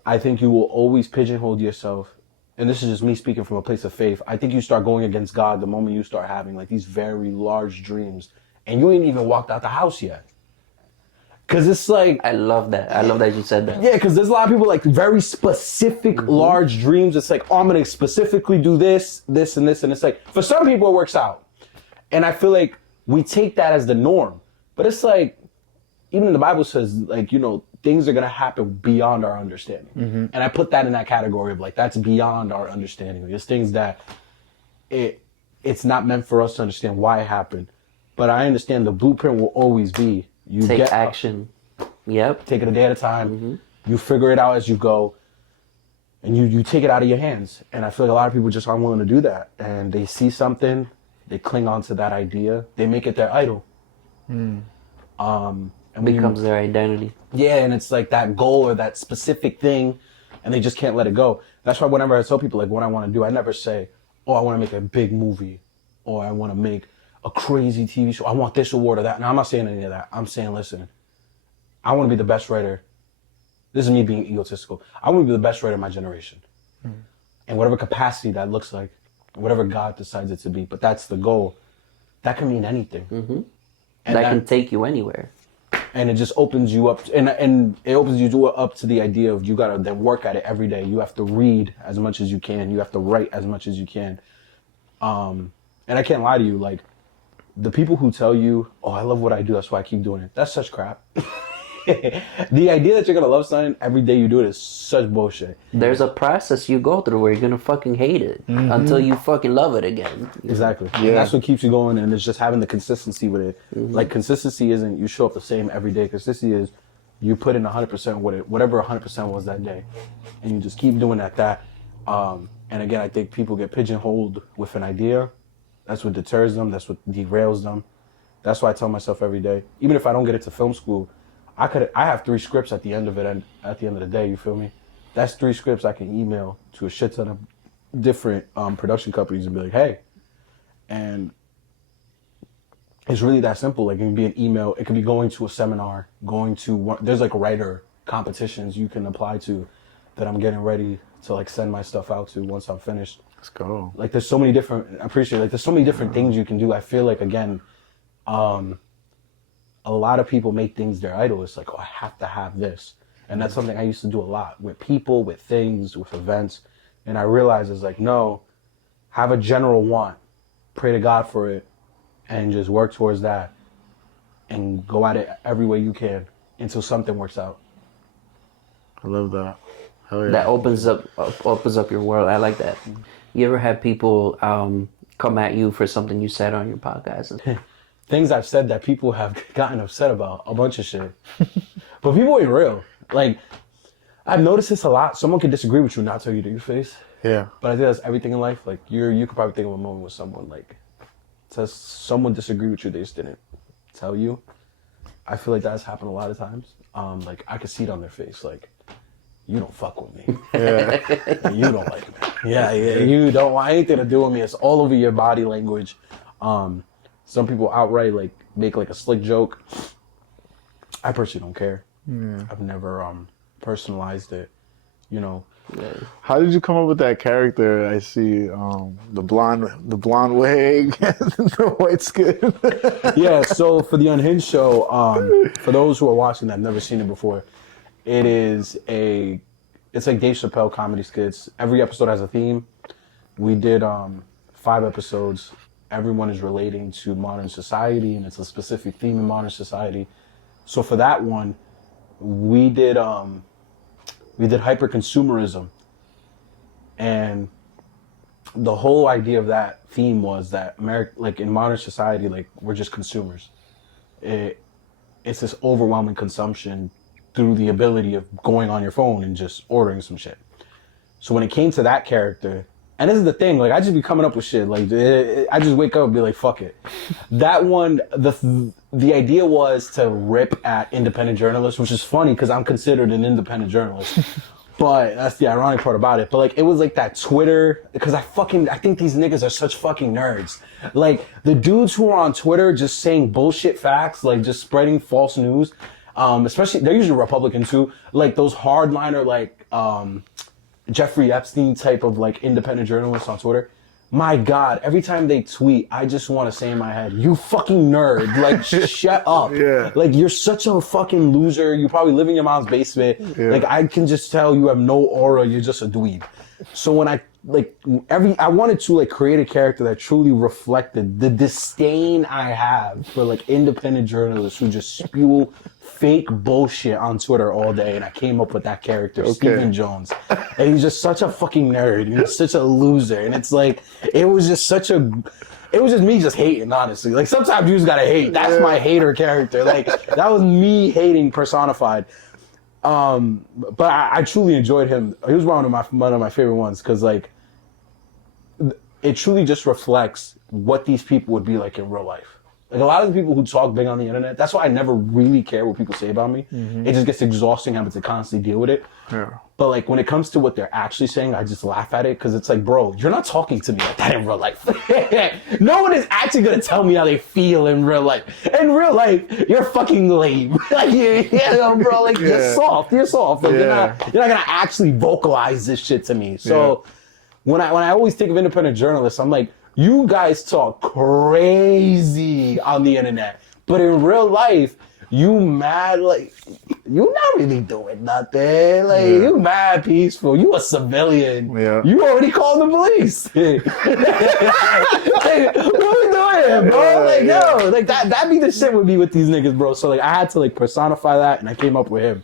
I think you will always pigeonhole yourself, and this is just me speaking from a place of faith. I think you start going against God the moment you start having like these very large dreams, and you ain't even walked out the house yet. Cause it's like I love that. I love that you said that. yeah, cause there's a lot of people like very specific large dreams. It's like, oh, I'm gonna specifically do this, this, and this, and it's like for some people it works out, and I feel like we take that as the norm. But it's like even in the Bible says like things are gonna happen beyond our understanding, and I put that in that category of like that's beyond our understanding. There's things that it's not meant for us to understand why it happened, but I understand the blueprint will always be. You Take get action. Yep. Take it a day at a time. You figure it out as you go, and you take it out of your hands. And I feel like a lot of people just aren't willing to do that. And they see something, they cling on to that idea, they make it their idol. And Becomes their identity. Yeah, and it's like that goal or that specific thing, and they just can't let it go. That's why whenever I tell people like what I want to do, I never say, oh, I want to make a big movie, or I want to make a crazy TV show. I want this award or that. Now, I'm not saying any of that. I'm saying, listen, I want to be the best writer. This is me being egotistical. I want to be the best writer of my generation. And whatever capacity that looks like, whatever God decides it to be, but that's the goal. That can mean anything. And that can take you anywhere. And it just opens you up, and it opens you up to the idea of you gotta then work at it every day. You have to read as much as you can. You have to write as much as you can. And I can't lie to you, like, the people who tell you, oh, I love what I do, that's why I keep doing it, that's such crap. The idea that you're gonna love something every day you do it is such bullshit. There's a process you go through where you're gonna fucking hate it until you fucking love it again. Exactly. Yeah. And that's what keeps you going, and it's just having the consistency with it. Like, consistency isn't you show up the same every day. Consistency is you put in 100% with it, whatever 100% was that day, and you just keep doing that. And again, I think people get pigeonholed with an idea. That's what deters them. That's what derails them. That's why I tell myself every day, even if I don't get into film school, I have 3 scripts at the end of it, and at the end of the day, you feel me? that's 3 scripts I can email to a shit ton of different production companies and be like, hey. And it's really that simple. Like, it can be an email. It could be going to a seminar, there's like writer competitions you can apply to that I'm getting ready to like send my stuff out to once I'm finished. Let's go. Like, there's so many different, I appreciate it. Like, there's so many different things you can do. I feel like, again, a lot of people make things their idol. It's like, oh, I have to have this. And that's something I used to do a lot with people, with things, with events. And I realized it's like, no, have a general want, pray to God for it, and just work towards that and go at it every way you can until something works out. I love that. Hell yeah. That opens up your world. I like that. You ever had people come at you for something you said on your podcast? Things I've said that people have gotten upset about, a bunch of shit. But people ain't real. Like, I've noticed this a lot. Someone can disagree with you and not tell you to your face. Yeah. But I think that's everything in life. Like, you could probably think of a moment with someone, like, says someone disagreed with you, they just didn't tell you. I feel like that's happened a lot of times. Like, I could see it on their face, like, you don't fuck with me. Yeah. You don't like me. Yeah, you don't want anything to do with me. It's all over your body language. Some people outright like make like a slick joke. I personally don't care. Yeah. I've never personalized it, you know. Yeah. How did you come up with that character? I see the blonde wig, the white skin. Yeah, so for the Unhinged show, for those who are watching that have never seen it before, it's like Dave Chappelle comedy skits. Every episode has a theme. We did 5 episodes. Everyone is relating to modern society, and it's a specific theme in modern society. So for that one, we did hyper-consumerism. And the whole idea of that theme was that like in modern society, like, we're just consumers. It's this overwhelming consumption through the ability of going on your phone and just ordering some shit. So when it came to that character, and this is the thing, like, I just be coming up with shit. Like, I just wake up and be like, fuck it. That one, the idea was to rip at independent journalists, which is funny because I'm considered an independent journalist. But that's the ironic part about it. But like, it was like that Twitter, because I think these niggas are such fucking nerds. Like, the dudes who are on Twitter just saying bullshit facts, like just spreading false news, especially, they're usually Republican too, like those hardliner, like, Jeffrey Epstein type of like independent journalists on Twitter. My God, every time they tweet, I just want to say in my head, you fucking nerd, like, shut up. Yeah. Like, you're such a fucking loser. You probably live in your mom's basement. Yeah. Like, I can just tell you have no aura. You're just a dweeb. So when I wanted to like create a character that truly reflected the disdain I have for like independent journalists who just spew fake bullshit on Twitter all day, and I came up with that character, Stephen Jones. And he's just such a fucking nerd, and he's such a loser, and it's like, it was just me just hating, honestly. Like, sometimes you just gotta hate. That's my hater character. Like, that was me hating personified. But I truly enjoyed him. He was one of my favorite ones, because like, it truly just reflects what these people would be like in real life. Like, a lot of the people who talk big on the internet, that's why I never really care what people say about me. Mm-hmm. It just gets exhausting having to constantly deal with it. Yeah. But like, when it comes to what they're actually saying, I just laugh at it, because it's like, bro, you're not talking to me like that in real life. No one is actually gonna tell me how they feel in real life. In real life, you're fucking lame. Like, bro, like, you're soft. Like, you're not gonna actually vocalize this shit to me. So when I always think of independent journalists, I'm like, you guys talk crazy on the internet, but in real life, you mad, like, you not really doing nothing. Like, you mad peaceful. You a civilian. Yeah. You already called the police. Like, what are we doing, bro? Like, yo, like, that be the shit with me with these niggas, bro. So like, I had to like personify that, and I came up with him.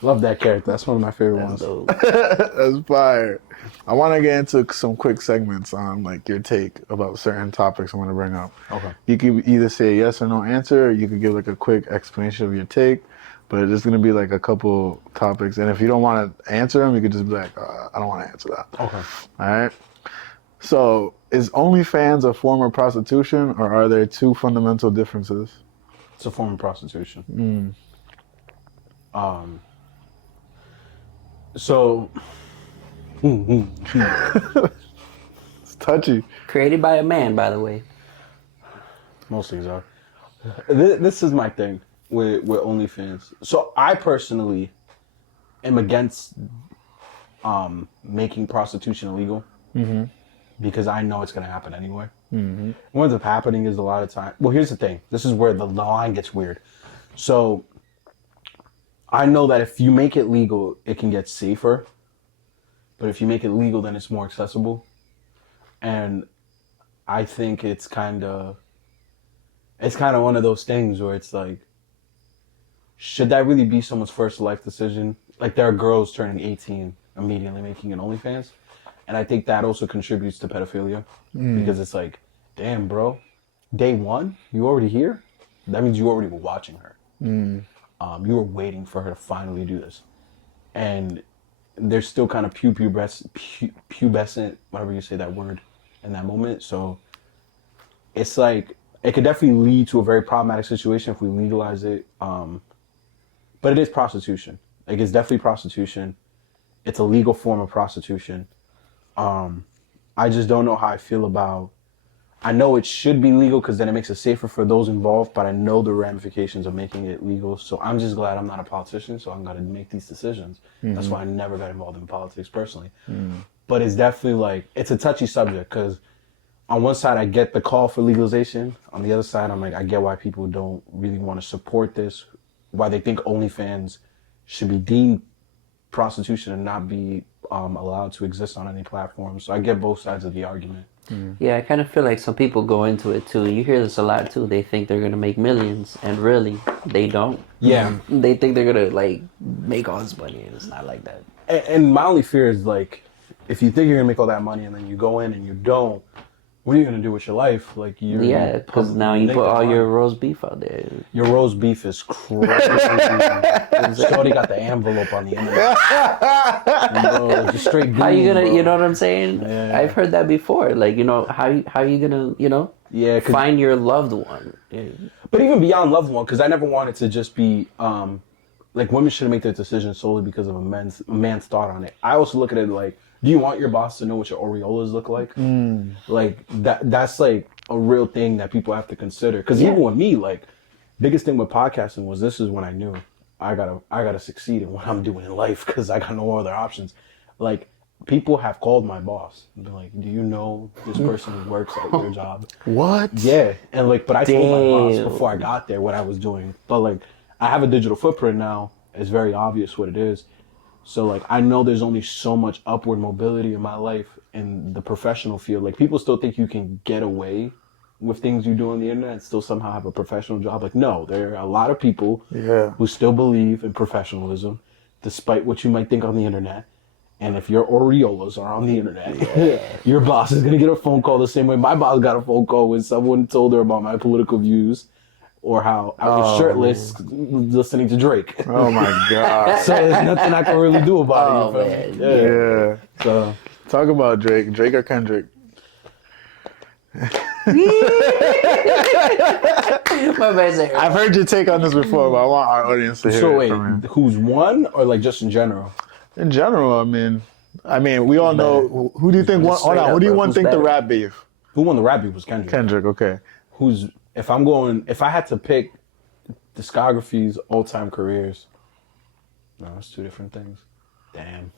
Love that character. That's one of my favorite ones. That's fire. I want to get into some quick segments on like your take about certain topics I want to bring up. Okay. You can either say a yes or no answer, or you could give like a quick explanation of your take, but there's going to be like a couple topics. And if you don't want to answer them, you could just be like, I don't want to answer that. Okay. All right. So is OnlyFans a form of prostitution, or are there two fundamental differences? It's a form of prostitution. So, It's touchy. Created by a man, by the way. most things are. This is my thing with OnlyFans. So I personally am against making prostitution illegal because I know it's going to happen anyway. What ends up happening is a lot of time. Well, here's the thing. This is where the line gets weird. So I know that if you make it legal, it can get safer. But if you make it legal, then it's more accessible. And I think it's kind of one of those things where it's like, should that really be someone's first life decision? Like, there are girls turning 18 immediately making an OnlyFans. And I think that also contributes to pedophilia. Because it's like, damn, bro, day one, you already here? That means you already were watching her. You were waiting for her to finally do this. And they're still kind of pubescent, whatever you say that word, in that moment. So it's like, it could definitely lead to a very problematic situation if we legalize it. But it is prostitution. Like, it's definitely prostitution. It's a legal form of prostitution. I just don't know how I feel about... I know it should be legal because then it makes it safer for those involved, but I know the ramifications of making it legal. So I'm just glad I'm not a politician, so I'm going to make these decisions. That's why I never got involved in politics personally. But it's definitely like, it's a touchy subject because on one side, I get the call for legalization. On the other side, I'm like, I get why people don't really want to support this, why they think OnlyFans should be deemed prostitution and not be allowed to exist on any platform. So I get both sides of the argument. Yeah, I kind of feel like some people go into it too. You hear this a lot too. They think they're gonna make millions, and really, they don't. Yeah. They think they're gonna like make all this money, and it's not like that. And my only fear is like, if you think you're gonna make all that money and then you go in and you don't, what are you gonna do with your life? Like, Yeah, because now you put all your roast beef out there. Your roast beef is crazy. Shorty got the envelope on the end of it. Bro, just straight beef, How you gonna, bro. you know what I'm saying? Yeah. I've heard that before. Like, you know, how you gonna, you know, Yeah, 'cause- find your loved one? Yeah. But even beyond loved one, because I never wanted to just be, like, women shouldn't make their decisions solely because of a man's thought on it. I also look at it like, do you want your boss to know what your areolas look like? Like, that's like a real thing that people have to consider. Because even with me, like, biggest thing with podcasting was, this is when I knew I gotta succeed in what I'm doing in life because I got no other options. Like, people have called my boss and been like, do you know this person who works at your job? What? Yeah. And like, but I told my boss Damn. before I got there what I was doing. But like, I have a digital footprint now. It's very obvious what it is. So like, I know there's only so much upward mobility in my life in the professional field. Like, people still think you can get away with things you do on the internet and still somehow have a professional job. Like, no, there are a lot of people who still believe in professionalism, despite what you might think on the internet. And if your areolas are on the internet, your boss is going to get a phone call the same way my boss got a phone call when someone told her about my political views or how I was shirtless listening to Drake. Oh my God. So there's nothing I can really do about it. You feel me? Yeah. So Talk about Drake. Drake or Kendrick? My bad, sir. I've heard your take on this before, but I want our audience to hear so it wait, from you. who's one or like just in general? In general, I mean, we all know. Who do you think won? Hold Straight on. Who up, do you bro. want Who's think the better? rap beef? Who won the rap beef was Kendrick. Kendrick. Okay. If I had to pick discographies, all-time careers, no, it's two different things. Damn.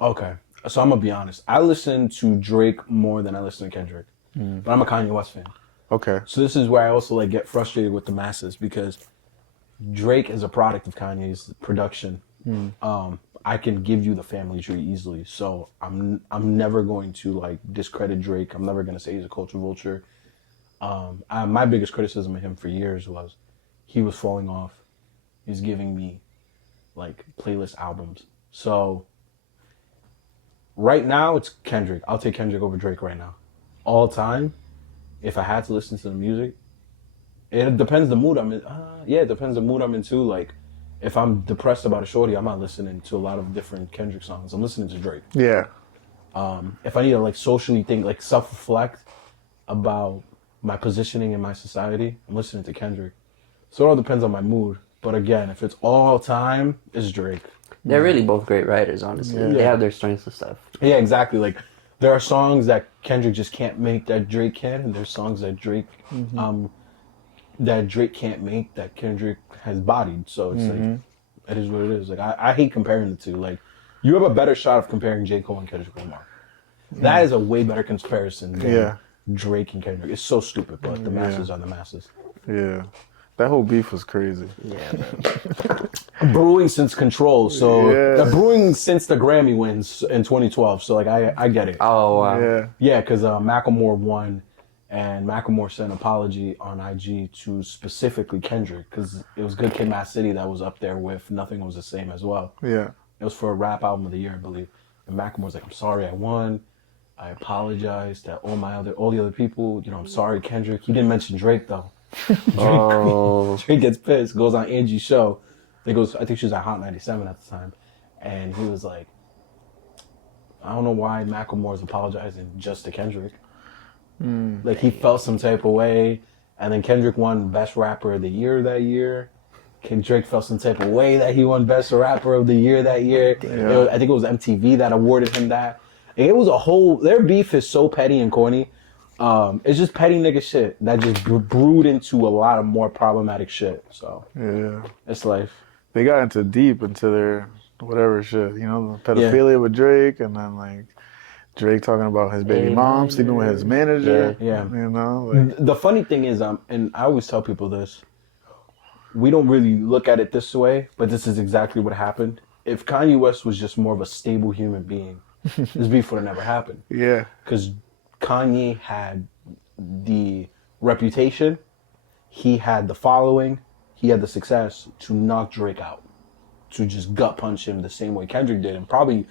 Okay, so I'm gonna be honest. I listen to Drake more than I listen to Kendrick, but I'm a Kanye West fan. Okay. So this is where I also like get frustrated with the masses because Drake is a product of Kanye's production. I can give you the family tree easily, so I'm never going to like discredit Drake. I'm never gonna say he's a culture vulture. My biggest criticism of him for years was he was falling off. He's giving me like playlist albums. So right now it's Kendrick. I'll take Kendrick over Drake right now. All time, if I had to listen to the music, it depends the mood I'm in. Yeah, it depends the mood I'm in too. Like, if I'm depressed about a shorty, I'm not listening to a lot of different Kendrick songs. I'm listening to Drake. Yeah. If I need to like socially think, like self-reflect about my positioning in my society, I'm listening to Kendrick. So it all depends on my mood. But again, if it's all time, it's Drake. They're really both great writers, honestly. Yeah. They have their strengths and stuff. Yeah, exactly. Like, there are songs that Kendrick just can't make that Drake can, and there's songs that Drake can't make that Kendrick has bodied. So it's like, it is what it is. Like, I hate comparing the two. Like, you have a better shot of comparing J. Cole and Kendrick Lamar. That is a way better comparison than Drake and Kendrick. It's so stupid, but the masses are the masses. Yeah. That whole beef was crazy. Yeah, man. Brewing since Control, so Yeah. the brewing since the Grammy wins in 2012. So like I get it. Oh, wow. Yeah. Yeah, because Macklemore won, and Macklemore sent an apology on IG to specifically Kendrick, because it was Good Kid, Mad City that was up there with Nothing Was the Same as well. Yeah. It was for a rap album of the year, I believe. And Macklemore's like, I'm sorry I won. I apologize to all the other people. You know, I'm sorry, Kendrick. He didn't mention Drake though. Drake gets pissed, goes on Angie's show. I think she was at Hot 97 at the time. And he was like, I don't know why Macklemore's apologizing just to Kendrick. Like, he felt some type of way. And then Kendrick won Best Rapper of the Year that year. Drake felt some type of way that he won Best Rapper of the Year that year. I think it was MTV that awarded him that. And it was a whole... Their beef is so petty and corny. It's just petty nigga shit that just brewed into a lot of more problematic shit. So, it's life. They got deep into their whatever shit, you know, the pedophilia with Drake, and then like Drake talking about his baby mom sleeping with his manager. Yeah. You know, like, The funny thing is, and I always tell people this, we don't really look at it this way, but this is exactly what happened. If Kanye West was just more of a stable human being, this beef would have never happened. yeah. Because Kanye had the reputation, he had the following, he had the success to knock Drake out, to just gut punch him the same way Kendrick did. And probably,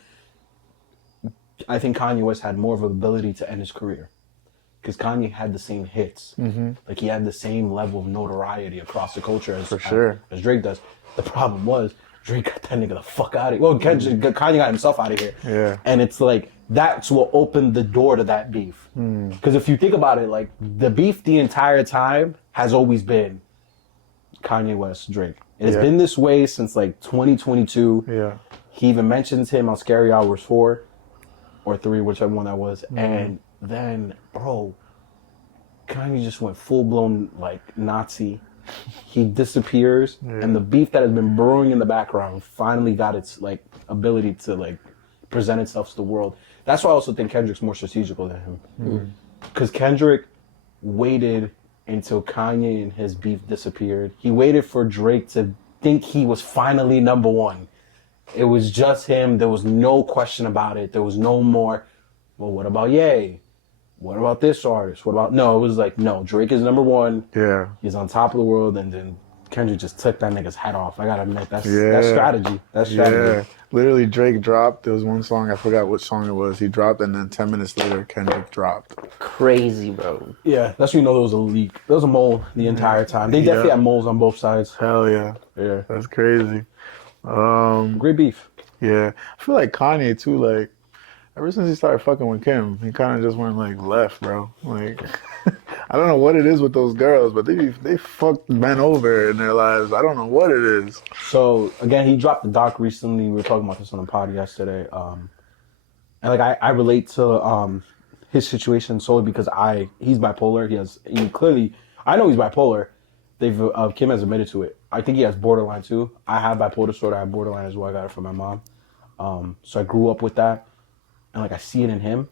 I think Kanye West had more of an ability to end his career. Because Kanye had the same hits. Like, he had the same level of notoriety across the culture as Drake does. The problem was, Drake got that nigga the fuck out of here. Well, Kanye got himself out of here. Yeah. And it's like, that's what opened the door to that beef. Because if you think about it, like, the beef the entire time has always been Kanye West, Drake. It's been this way since like 2022. Yeah. He even mentions him on Scary Hours 4 or 3, whichever one that was. And then, bro, Kanye just went full-blown, like, Nazi. He disappears, and the beef that has been brewing in the background finally got its, like, ability to, like, present itself to the world. That's why I also think Kendrick's more strategical than him. Because Kendrick waited until Kanye and his beef disappeared. He waited for Drake to think he was finally number one. It was just him. There was no question about it. There was no more, well, what about Ye? What about this artist? What about... No, it was like, no, Drake is number one. Yeah. He's on top of the world, and then Kendrick just took that nigga's head off. I gotta admit, that's strategy. That's strategy. Yeah. Literally, Drake dropped. There was one song, I forgot which song it was. He dropped, and then 10 minutes later, Kendrick dropped. Crazy, bro. Yeah, that's when you know there was a leak. There was a mole the entire time. They definitely had moles on both sides. Hell yeah. Yeah. That's crazy. Great beef. Yeah. I feel like Kanye, too, like, ever since he started fucking with Kim, he kind of just went, like, left, bro. Like, I don't know what it is with those girls, but they fucked men over in their lives. I don't know what it is. So, again, he dropped the doc recently. We were talking about this on the pod yesterday. And, like, I relate to his situation solely because he's bipolar. I know he's bipolar. Kim has admitted to it. I think he has borderline, too. I have bipolar disorder. I have borderline as well. I got it from my mom. So I grew up with that. And, like, I see it in him.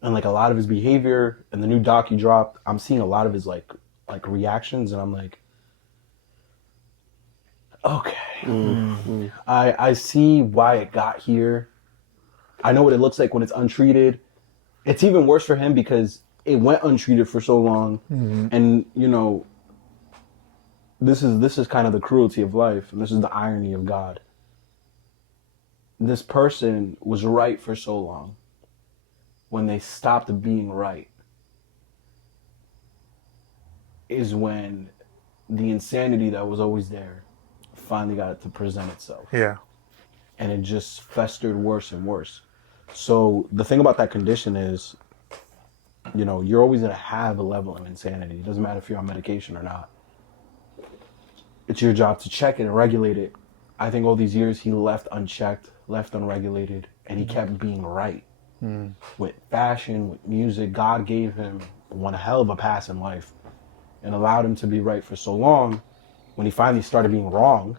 And, like, a lot of his behavior and the new doc he dropped, I'm seeing a lot of his, like reactions. And I'm like, okay. I see why it got here. I know what it looks like when it's untreated. It's even worse for him because it went untreated for so long. And, you know, this is kind of the cruelty of life. And this is the irony of God. This person was right for so long. When they stopped being right is when the insanity that was always there finally got to present itself. Yeah. And it just festered worse and worse. So the thing about that condition is, you know, you're always going to have a level of insanity. It doesn't matter if you're on medication or not. It's your job to check it and regulate it I think all these years he left unchecked, left unregulated, and he kept being right. With fashion, with music, God gave him one hell of a pass in life and allowed him to be right for so long. When he finally started being wrong,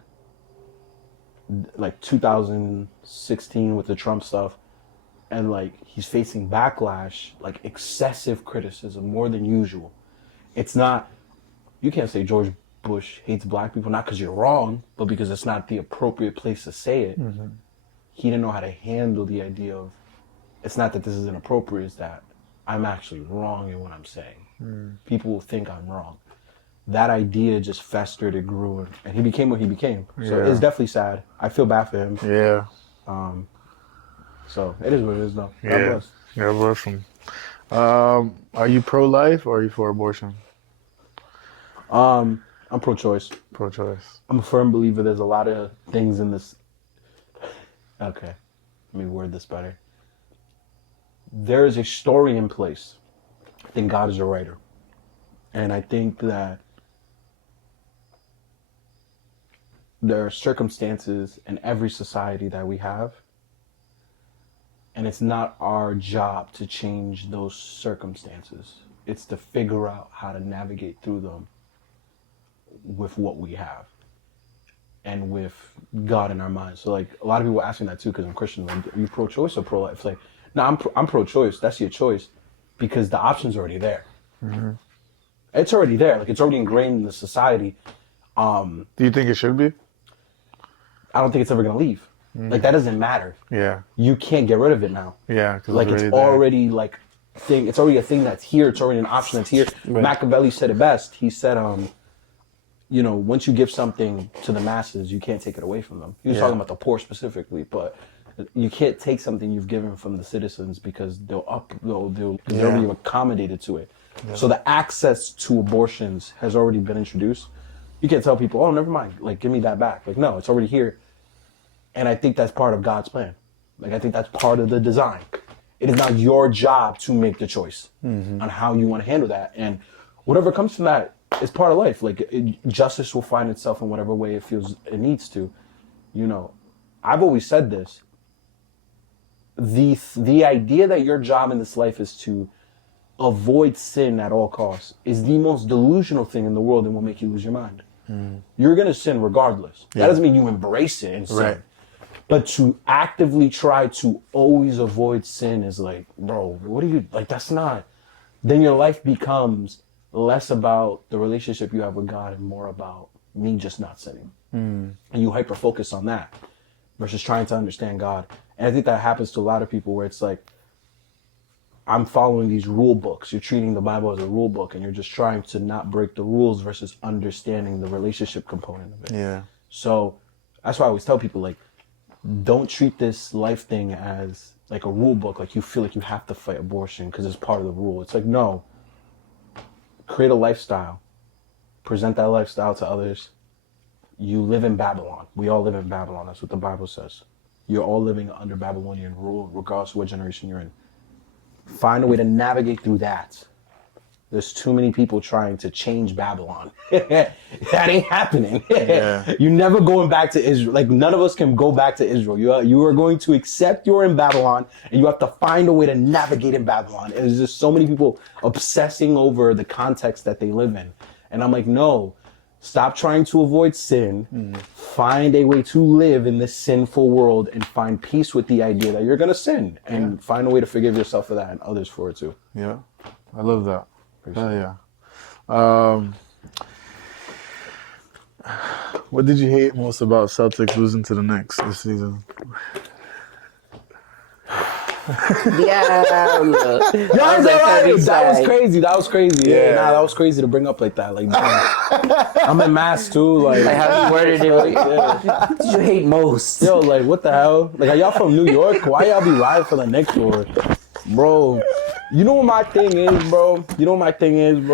like 2016 with the Trump stuff, and like he's facing backlash, like excessive criticism, more than usual. It's not, you can't say George Bush hates black people, not because you're wrong, but because it's not the appropriate place to say it. He didn't know how to handle the idea of, it's not that this is inappropriate, it's that I'm actually wrong in what I'm saying. People will think I'm wrong. That idea just festered, it grew, and he became what he became. So it's definitely sad. I feel bad for him. Yeah. So it is what it is, though. God Yeah. bless. God bless him. Are you pro-life or are you for abortion? I'm pro-choice. Pro-choice. I'm a firm believer there's a lot of things in this. Okay, let me word this better. There is a story in place. I think God is a writer. And I think that there are circumstances in every society that we have. And it's not our job to change those circumstances. It's to figure out how to navigate through them with what we have and with God in our minds. So like a lot of people are asking that too because I'm Christian. Like, are you pro-choice or pro-life? It's like, no, I'm pro-choice. That's your choice because the option's already there. It's already there. Like it's already ingrained in the society. Do you think it should be? I don't think it's ever gonna leave. Like that doesn't matter. Yeah. You can't get rid of it now. Yeah. 'Cause Like it's already like thing. It's already a thing that's here. It's already an option that's here. Right. Machiavelli said it best. He said, you know, once you give something to the masses, you can't take it away from them. He was talking about the poor specifically, but you can't take something you've given from the citizens because they're already accommodated to it. Yeah. So the access to abortions has already been introduced. You can't tell people, oh, never mind, like give me that back. Like no, it's already here. And I think that's part of God's plan. Like I think that's part of the design. It is not your job to make the choice on how you want to handle that. And whatever comes from that is part of life. Like justice will find itself in whatever way it feels it needs to. You know, I've always said this. The idea that your job in this life is to avoid sin at all costs is the most delusional thing in the world and will make you lose your mind. You're going to sin regardless. That doesn't mean you embrace it and sin. Right. But to actively try to always avoid sin is like, bro, what are you, like, that's not, then your life becomes less about the relationship you have with God and more about me just not sinning. And you hyper focus on that versus trying to understand God. And I think that happens to a lot of people where it's like, I'm following these rule books. You're treating the Bible as a rule book and you're just trying to not break the rules versus understanding the relationship component of it. Yeah. So that's why I always tell people, like, don't treat this life thing as like a rule book. Like you feel like you have to fight abortion because it's part of the rule. It's like, no, create a lifestyle, present that lifestyle to others. You live in Babylon. We all live in Babylon. That's what the Bible says. You're all living under Babylonian rule, regardless of what generation you're in. Find a way to navigate through that. There's too many people trying to change Babylon. That ain't happening. Yeah. You're never going back to Israel. Like none of us can go back to Israel. You are going to accept you're in Babylon and you have to find a way to navigate in Babylon. There's just so many people obsessing over the context that they live in. And I'm like, no, stop trying to avoid sin. Find a way to live in this sinful world and find peace with the idea that you're going to sin and find a way to forgive yourself for that and others for it too. Yeah. I love that. Hell yeah. What did you hate most about Celtics losing to the Knicks this season? Yeah. That was crazy. That was crazy. Yeah. That was crazy to bring up like that. Like, I'm in mass too. Like how you worded it. What did you hate most? Yo, like, what the hell? Like, are y'all from New York? Why y'all be riding for the Knicks for? Bro, you know what my thing is, bro?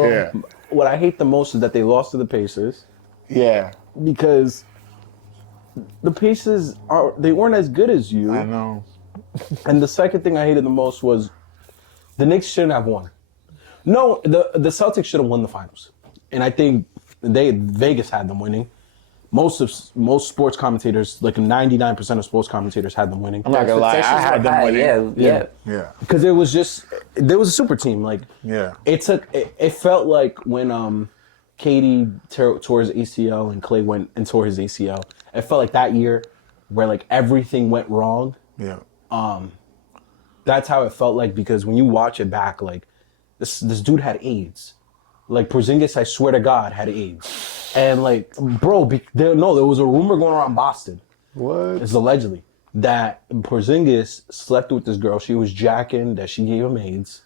Yeah. What I hate the most is that they lost to the Pacers. Yeah. Because the Pacers they weren't as good as you. I know. And the second thing I hated the most was the Knicks shouldn't have won. No, the Celtics should have won the finals. And I think Vegas had them winning. most sports commentators, like 99% of sports commentators, had them winning. I'm not gonna lie, I Expectations had were them high, winning. Yeah. Yeah. Because there was a super team. Like Yeah. it felt like when Katie tore his ACL and Clay went and tore his ACL. It felt like that year where like everything went wrong. Yeah. That's how it felt like, because when you watch it back, like this dude had AIDS. Like Porzingis, I swear to God, had AIDS. And like, bro, there was a rumor going around Boston. What? It's allegedly that Porzingis slept with this girl. She was jacking, that she gave him AIDS,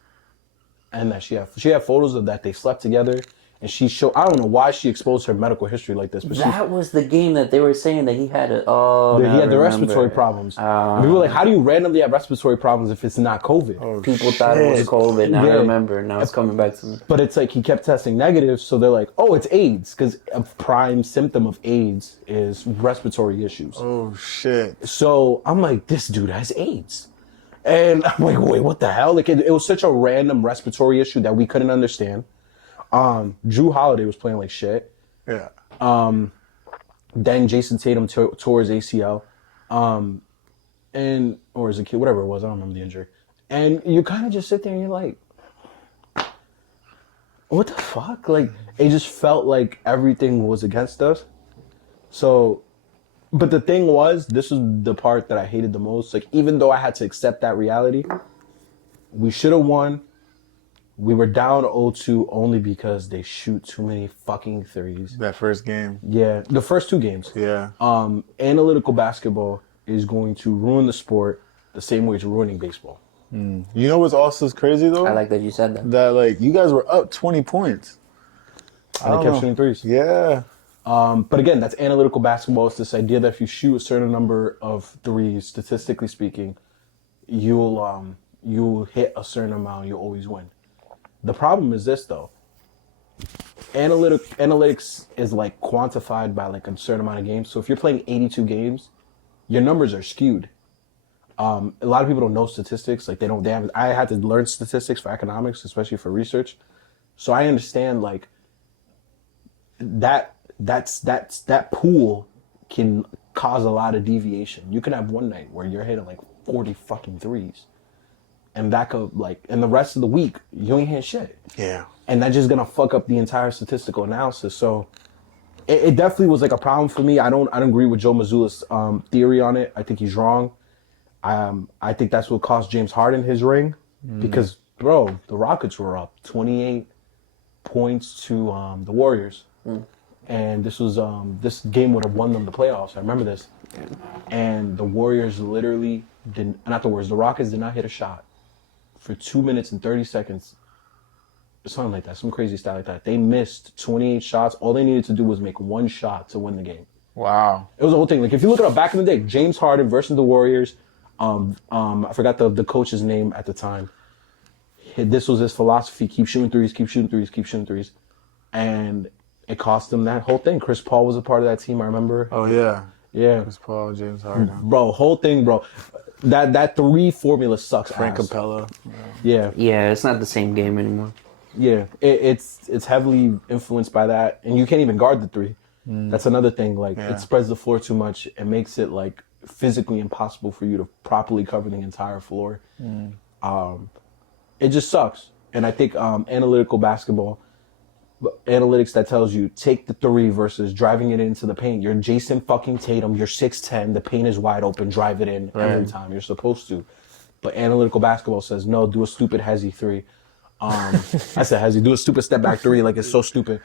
and that she had photos of that they slept together. And she showed, I don't know why she exposed her medical history like this, but That was the game that they were saying that he had he had the respiratory problems. And we were like, how do you randomly have respiratory problems if it's not COVID? Oh, People thought it was COVID. Now Yeah. I remember. Now it's coming back to me. But it's like he kept testing negative, so they're like, oh, it's AIDS, because a prime symptom of AIDS is respiratory issues. Oh shit. So I'm like, this dude has AIDS. And I'm like, wait, what the hell? Like it was such a random respiratory issue that we couldn't understand. Drew Holiday was playing like shit. Yeah. Then Jason Tatum tore his ACL. Or as a kid, whatever it was, I don't remember the injury. And you kind of just sit there and you're like, what the fuck? Like, it just felt like everything was against us. So, but the thing was, this was the part that I hated the most. Like, even though I had to accept that reality, we should have won. We were down 0-2 only because they shoot too many fucking threes. That first game. Yeah, the first two games. Yeah. Analytical basketball is going to ruin the sport the same way it's ruining baseball. You know what's also crazy though? I like that you said that. That like you guys were up 20 points. And they kept shooting threes. Yeah. But again, that's analytical basketball. It's this idea that if you shoot a certain number of threes, statistically speaking, you'll hit a certain amount, you'll always win. The problem is this though. Analytics is like quantified by like a certain amount of games. So if you're playing 82 games, your numbers are skewed. A lot of people don't know statistics. Like I had to learn statistics for economics, especially for research. So I understand like that pool can cause a lot of deviation. You can have one night where you're hitting like 40 fucking threes. And that could and the rest of the week, you ain't hit shit. Yeah. And that's just gonna fuck up the entire statistical analysis. So it definitely was like a problem for me. I don't agree with Joe Mazzulla's theory on it. I think he's wrong. I think that's what cost James Harden his ring. Because, bro, the Rockets were up 28 points to the Warriors. And this was this game would have won them the playoffs. I remember this. And the Warriors literally the Rockets did not hit a shot for 2 minutes and 30 seconds. Something like that, some crazy stat like that. They missed 28 shots. All they needed to do was make one shot to win the game. Wow. It was a whole thing. Like if you look it up back in the day, James Harden versus the Warriors. I forgot the coach's name at the time. This was his philosophy: keep shooting threes, keep shooting threes, keep shooting threes, and it cost him that whole thing. Chris Paul was a part of that team. I remember. Oh yeah. Yeah. Chris Paul, James Harden, Bro, whole thing, bro. That three formula sucks. Frank ass. Capella. Yeah. Yeah, it's not the same game anymore. Yeah, it's heavily influenced by that, and you can't even guard the three. That's another thing. Like Yeah. it spreads the floor too much. It makes it like physically impossible for you to properly cover the entire floor. It just sucks. And I think analytical basketball, analytics that tells you take the three versus driving it into the paint. You're Jason fucking Tatum. You're 6'10". The paint is wide open. Drive it in every time. You're supposed to. But analytical basketball says no. Do a stupid hezzy three. I said hezzy. Do a stupid step back three. Like it's so stupid.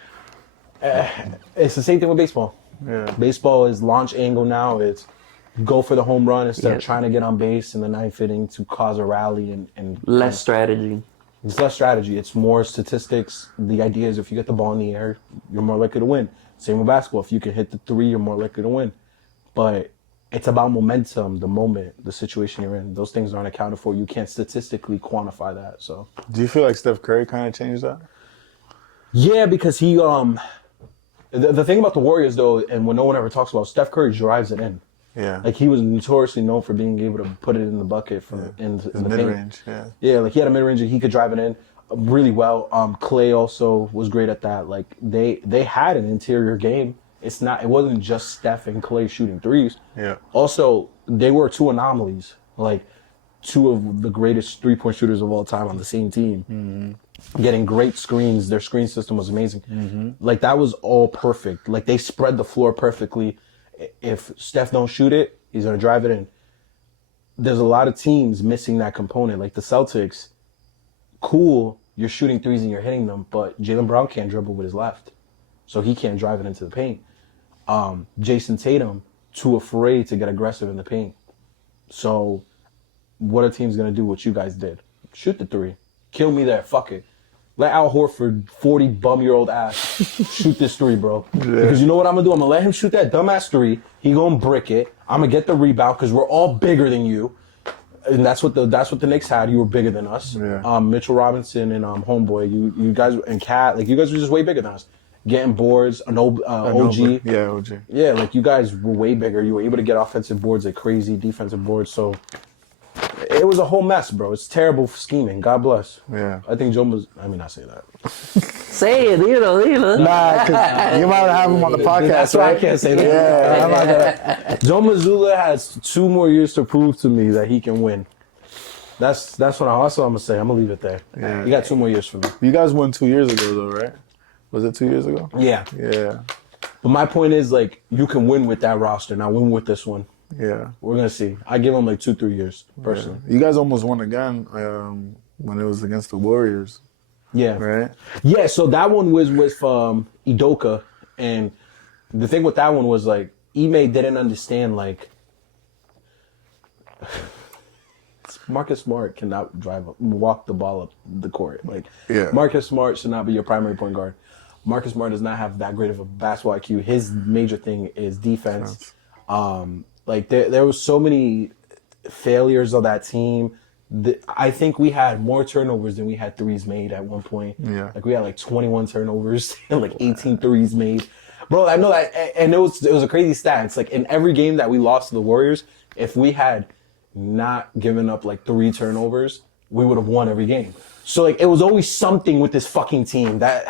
It's the same thing with baseball. Yeah. Baseball is launch angle now. It's go for the home run instead of Yeah. trying to get on base in the ninth inning to cause a rally and Less strategy. It's less strategy. It's more statistics. The idea is if you get the ball in the air, you're more likely to win. Same with basketball. If you can hit the three, you're more likely to win. But it's about momentum, the moment, the situation you're in. Those things aren't accounted for. You can't statistically quantify that. So Do you feel like Steph Curry kind of changed that? yeah, because he the thing about the Warriors though, and when no one ever talks about, Steph Curry drives it in. Yeah. Like he was notoriously known for being able to put it in the bucket from in His the paint. mid-range, yeah. Yeah, like he had a mid-range and he could drive it in really well. Clay also was great at that. Like they had an interior game. It wasn't just Steph and Clay shooting threes. Yeah. Also, they were two anomalies, like two of the greatest 3-point shooters of all time on the same team. Getting great screens. Their screen system was amazing. Like, that was all perfect. Like, they spread the floor perfectly. If Steph don't shoot it, he's going to drive it in. There's a lot of teams missing that component. Like the Celtics, cool, you're shooting threes and you're hitting them, but Jaylen Brown can't dribble with his left. So he can't drive it into the paint. Jason Tatum, too afraid to get aggressive in the paint. So what are teams going to do what you guys did? Shoot the three. Kill me there. Fuck it. Let Al Horford, 40 bum-year-old ass, shoot this three, bro. Yeah. Because you know what I'm going to do? I'm going to let him shoot that dumbass three. He going to brick it. I'm going to get the rebound because we're all bigger than you. And that's what the Knicks had. You were bigger than us. Yeah. Mitchell Robinson and Homeboy, you guys, and Cat, like, you guys were just way bigger than us. Getting boards, OG. Yeah, OG. Yeah, like, you guys were way bigger. You were able to get offensive boards like crazy, defensive boards. So it was a whole mess, bro. It's terrible scheming. God bless. Yeah. I think Joe was, I mean, I say that. Say it, you know. Nah, because you might have him on the podcast, That's why right? I can't say that. Yeah, I'm not gonna. Joe Mazzulla has 2 more years to prove to me that he can win. That's what I'm gonna say. I'm gonna leave it there. Yeah. You got 2 more years for me. You guys won 2 years ago, though, right? Was it 2 years ago? Yeah. Yeah. But my point is, like, you can win with that roster. Now win with this one. Yeah. We're gonna see. I give him like 2-3 years personally. You guys almost won again when it was against the Warriors, Yeah. right? Yeah. So that one was with Udoka, and the thing with that one was like Ime didn't understand like Marcus Smart cannot walk the ball up the court. Like, Yeah. Marcus Smart should not be your primary point guard. Marcus Smart does not have that great of a basketball IQ. His major thing is defense. Like there was so many failures of that team. I think we had more turnovers than we had threes made at one point. Yeah. Like we had like 21 turnovers and like 18 threes made. Bro, I know that, and it was a crazy stat. It's like in every game that we lost to the Warriors, if we had not given up like 3 turnovers, we would have won every game. So like it was always something with this fucking team that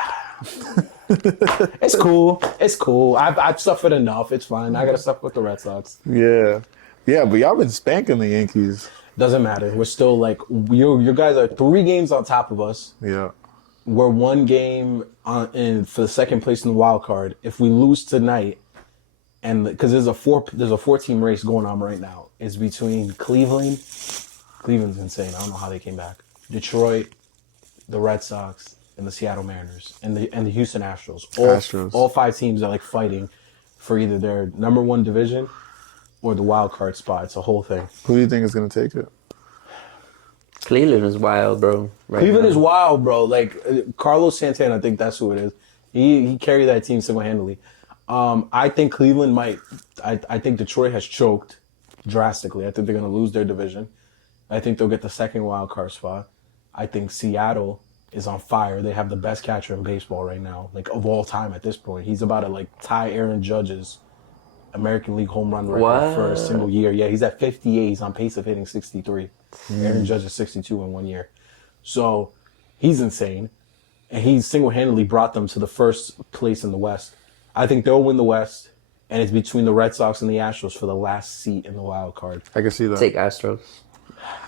it's cool. It's cool. I've suffered enough. It's fine. I gotta suffer with the Red Sox. Yeah. Yeah, but y'all been spanking the Yankees. Doesn't matter. We're still like you guys are 3 games on top of us. Yeah. We're 1 game for the second place in the wild card. If we lose tonight, and because there's a 4-team race going on right now. It's between Cleveland. Cleveland's insane. I don't know how they came back. Detroit, the Red Sox, and the Seattle Mariners, and the Houston Astros. All 5 teams are like fighting for either their number 1 division or the wild card spot. It's a whole thing. Who do you think is gonna take it? Cleveland is wild, bro. Cleveland is wild, bro. Like Carlos Santana, I think that's who it is. He carried that team single-handedly. I think Cleveland might. I think Detroit has choked drastically. I think they're gonna lose their division. I think they'll get the second wild card spot. I think Seattle is on fire. They have the best catcher in baseball right now, like of all time at this point. He's about to like tie Aaron Judge's American League home run record for a single year. Yeah, he's at 58. He's on pace of hitting 63. Aaron Judge is 62 in 1 year. So he's insane. And he single-handedly brought them to the first place in the West. I think they'll win the West, and it's between the Red Sox and the Astros for the last seat in the wild card. I can see that. Take Astros.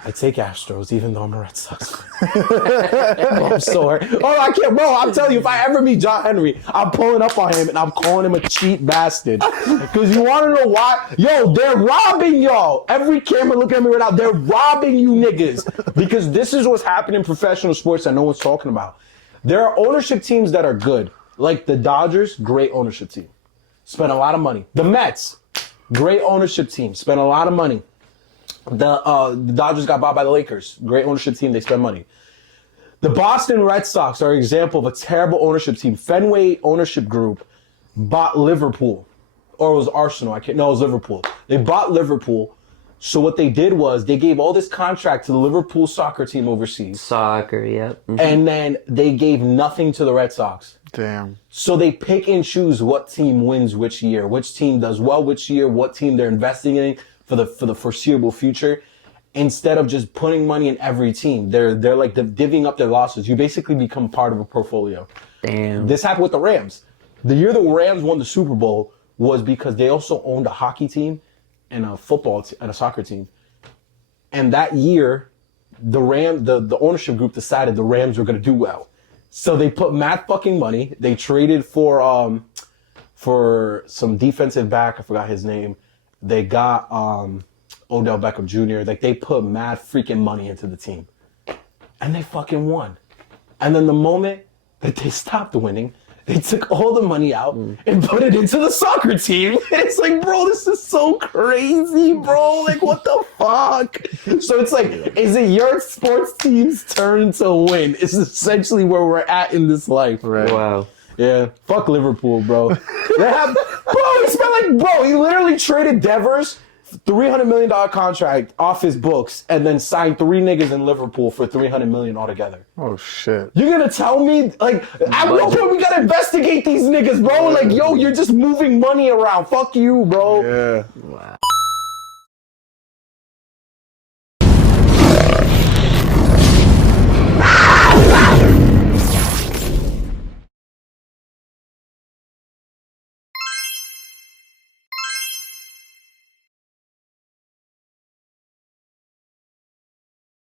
I take Astros, even though I'm a Red Sox fan. I'm sorry. Oh, I can't, bro. I'm telling you, if I ever meet John Henry, I'm pulling up on him and I'm calling him a cheap bastard. Because you want to know why? Yo, they're robbing y'all. Every camera looking at me right now, they're robbing you niggas. Because this is what's happening in professional sports that no one's talking about. There are ownership teams that are good. Like the Dodgers, great ownership team. Spent a lot of money. The Mets, great ownership team. Spent a lot of money. The Dodgers got bought by the Lakers. Great ownership team. They spend money. The Boston Red Sox are an example of a terrible ownership team. Fenway ownership group bought Liverpool. Or it was Arsenal. It was Liverpool. They bought Liverpool. So what they did was they gave all this contract to the Liverpool soccer team overseas. Soccer, yep. Mm-hmm. And then they gave nothing to the Red Sox. Damn. So they pick and choose what team wins which year, which team does well which year, what team they're investing in for the foreseeable future, instead of just putting money in every team. They're like divvying up their losses. You basically become part of a portfolio. Damn. This happened with the Rams. The year the Rams won the Super Bowl, was because they also owned a hockey team and a and a soccer team. And that year, the ownership group decided the Rams were going to do well. So they put mad fucking money. They traded for some defensive back. I forgot his name. They got Odell Beckham Jr. Like, they put mad freaking money into the team. And they fucking won. And then the moment that they stopped winning, they took all the money out and put it into the soccer team. And it's like, bro, this is so crazy, bro. Like, what the fuck? So it's like, is it your sports team's turn to win? It's essentially where we're at in this life. Right. Wow. Yeah. Fuck Liverpool, bro. He literally traded Devers $300 million contract off his books and then signed 3 niggas in Liverpool for $300 million altogether. Oh shit. You're gonna tell me, like, at what point we gotta investigate these niggas, bro? Like, yo, you're just moving money around. Fuck you, bro. Yeah. Wow.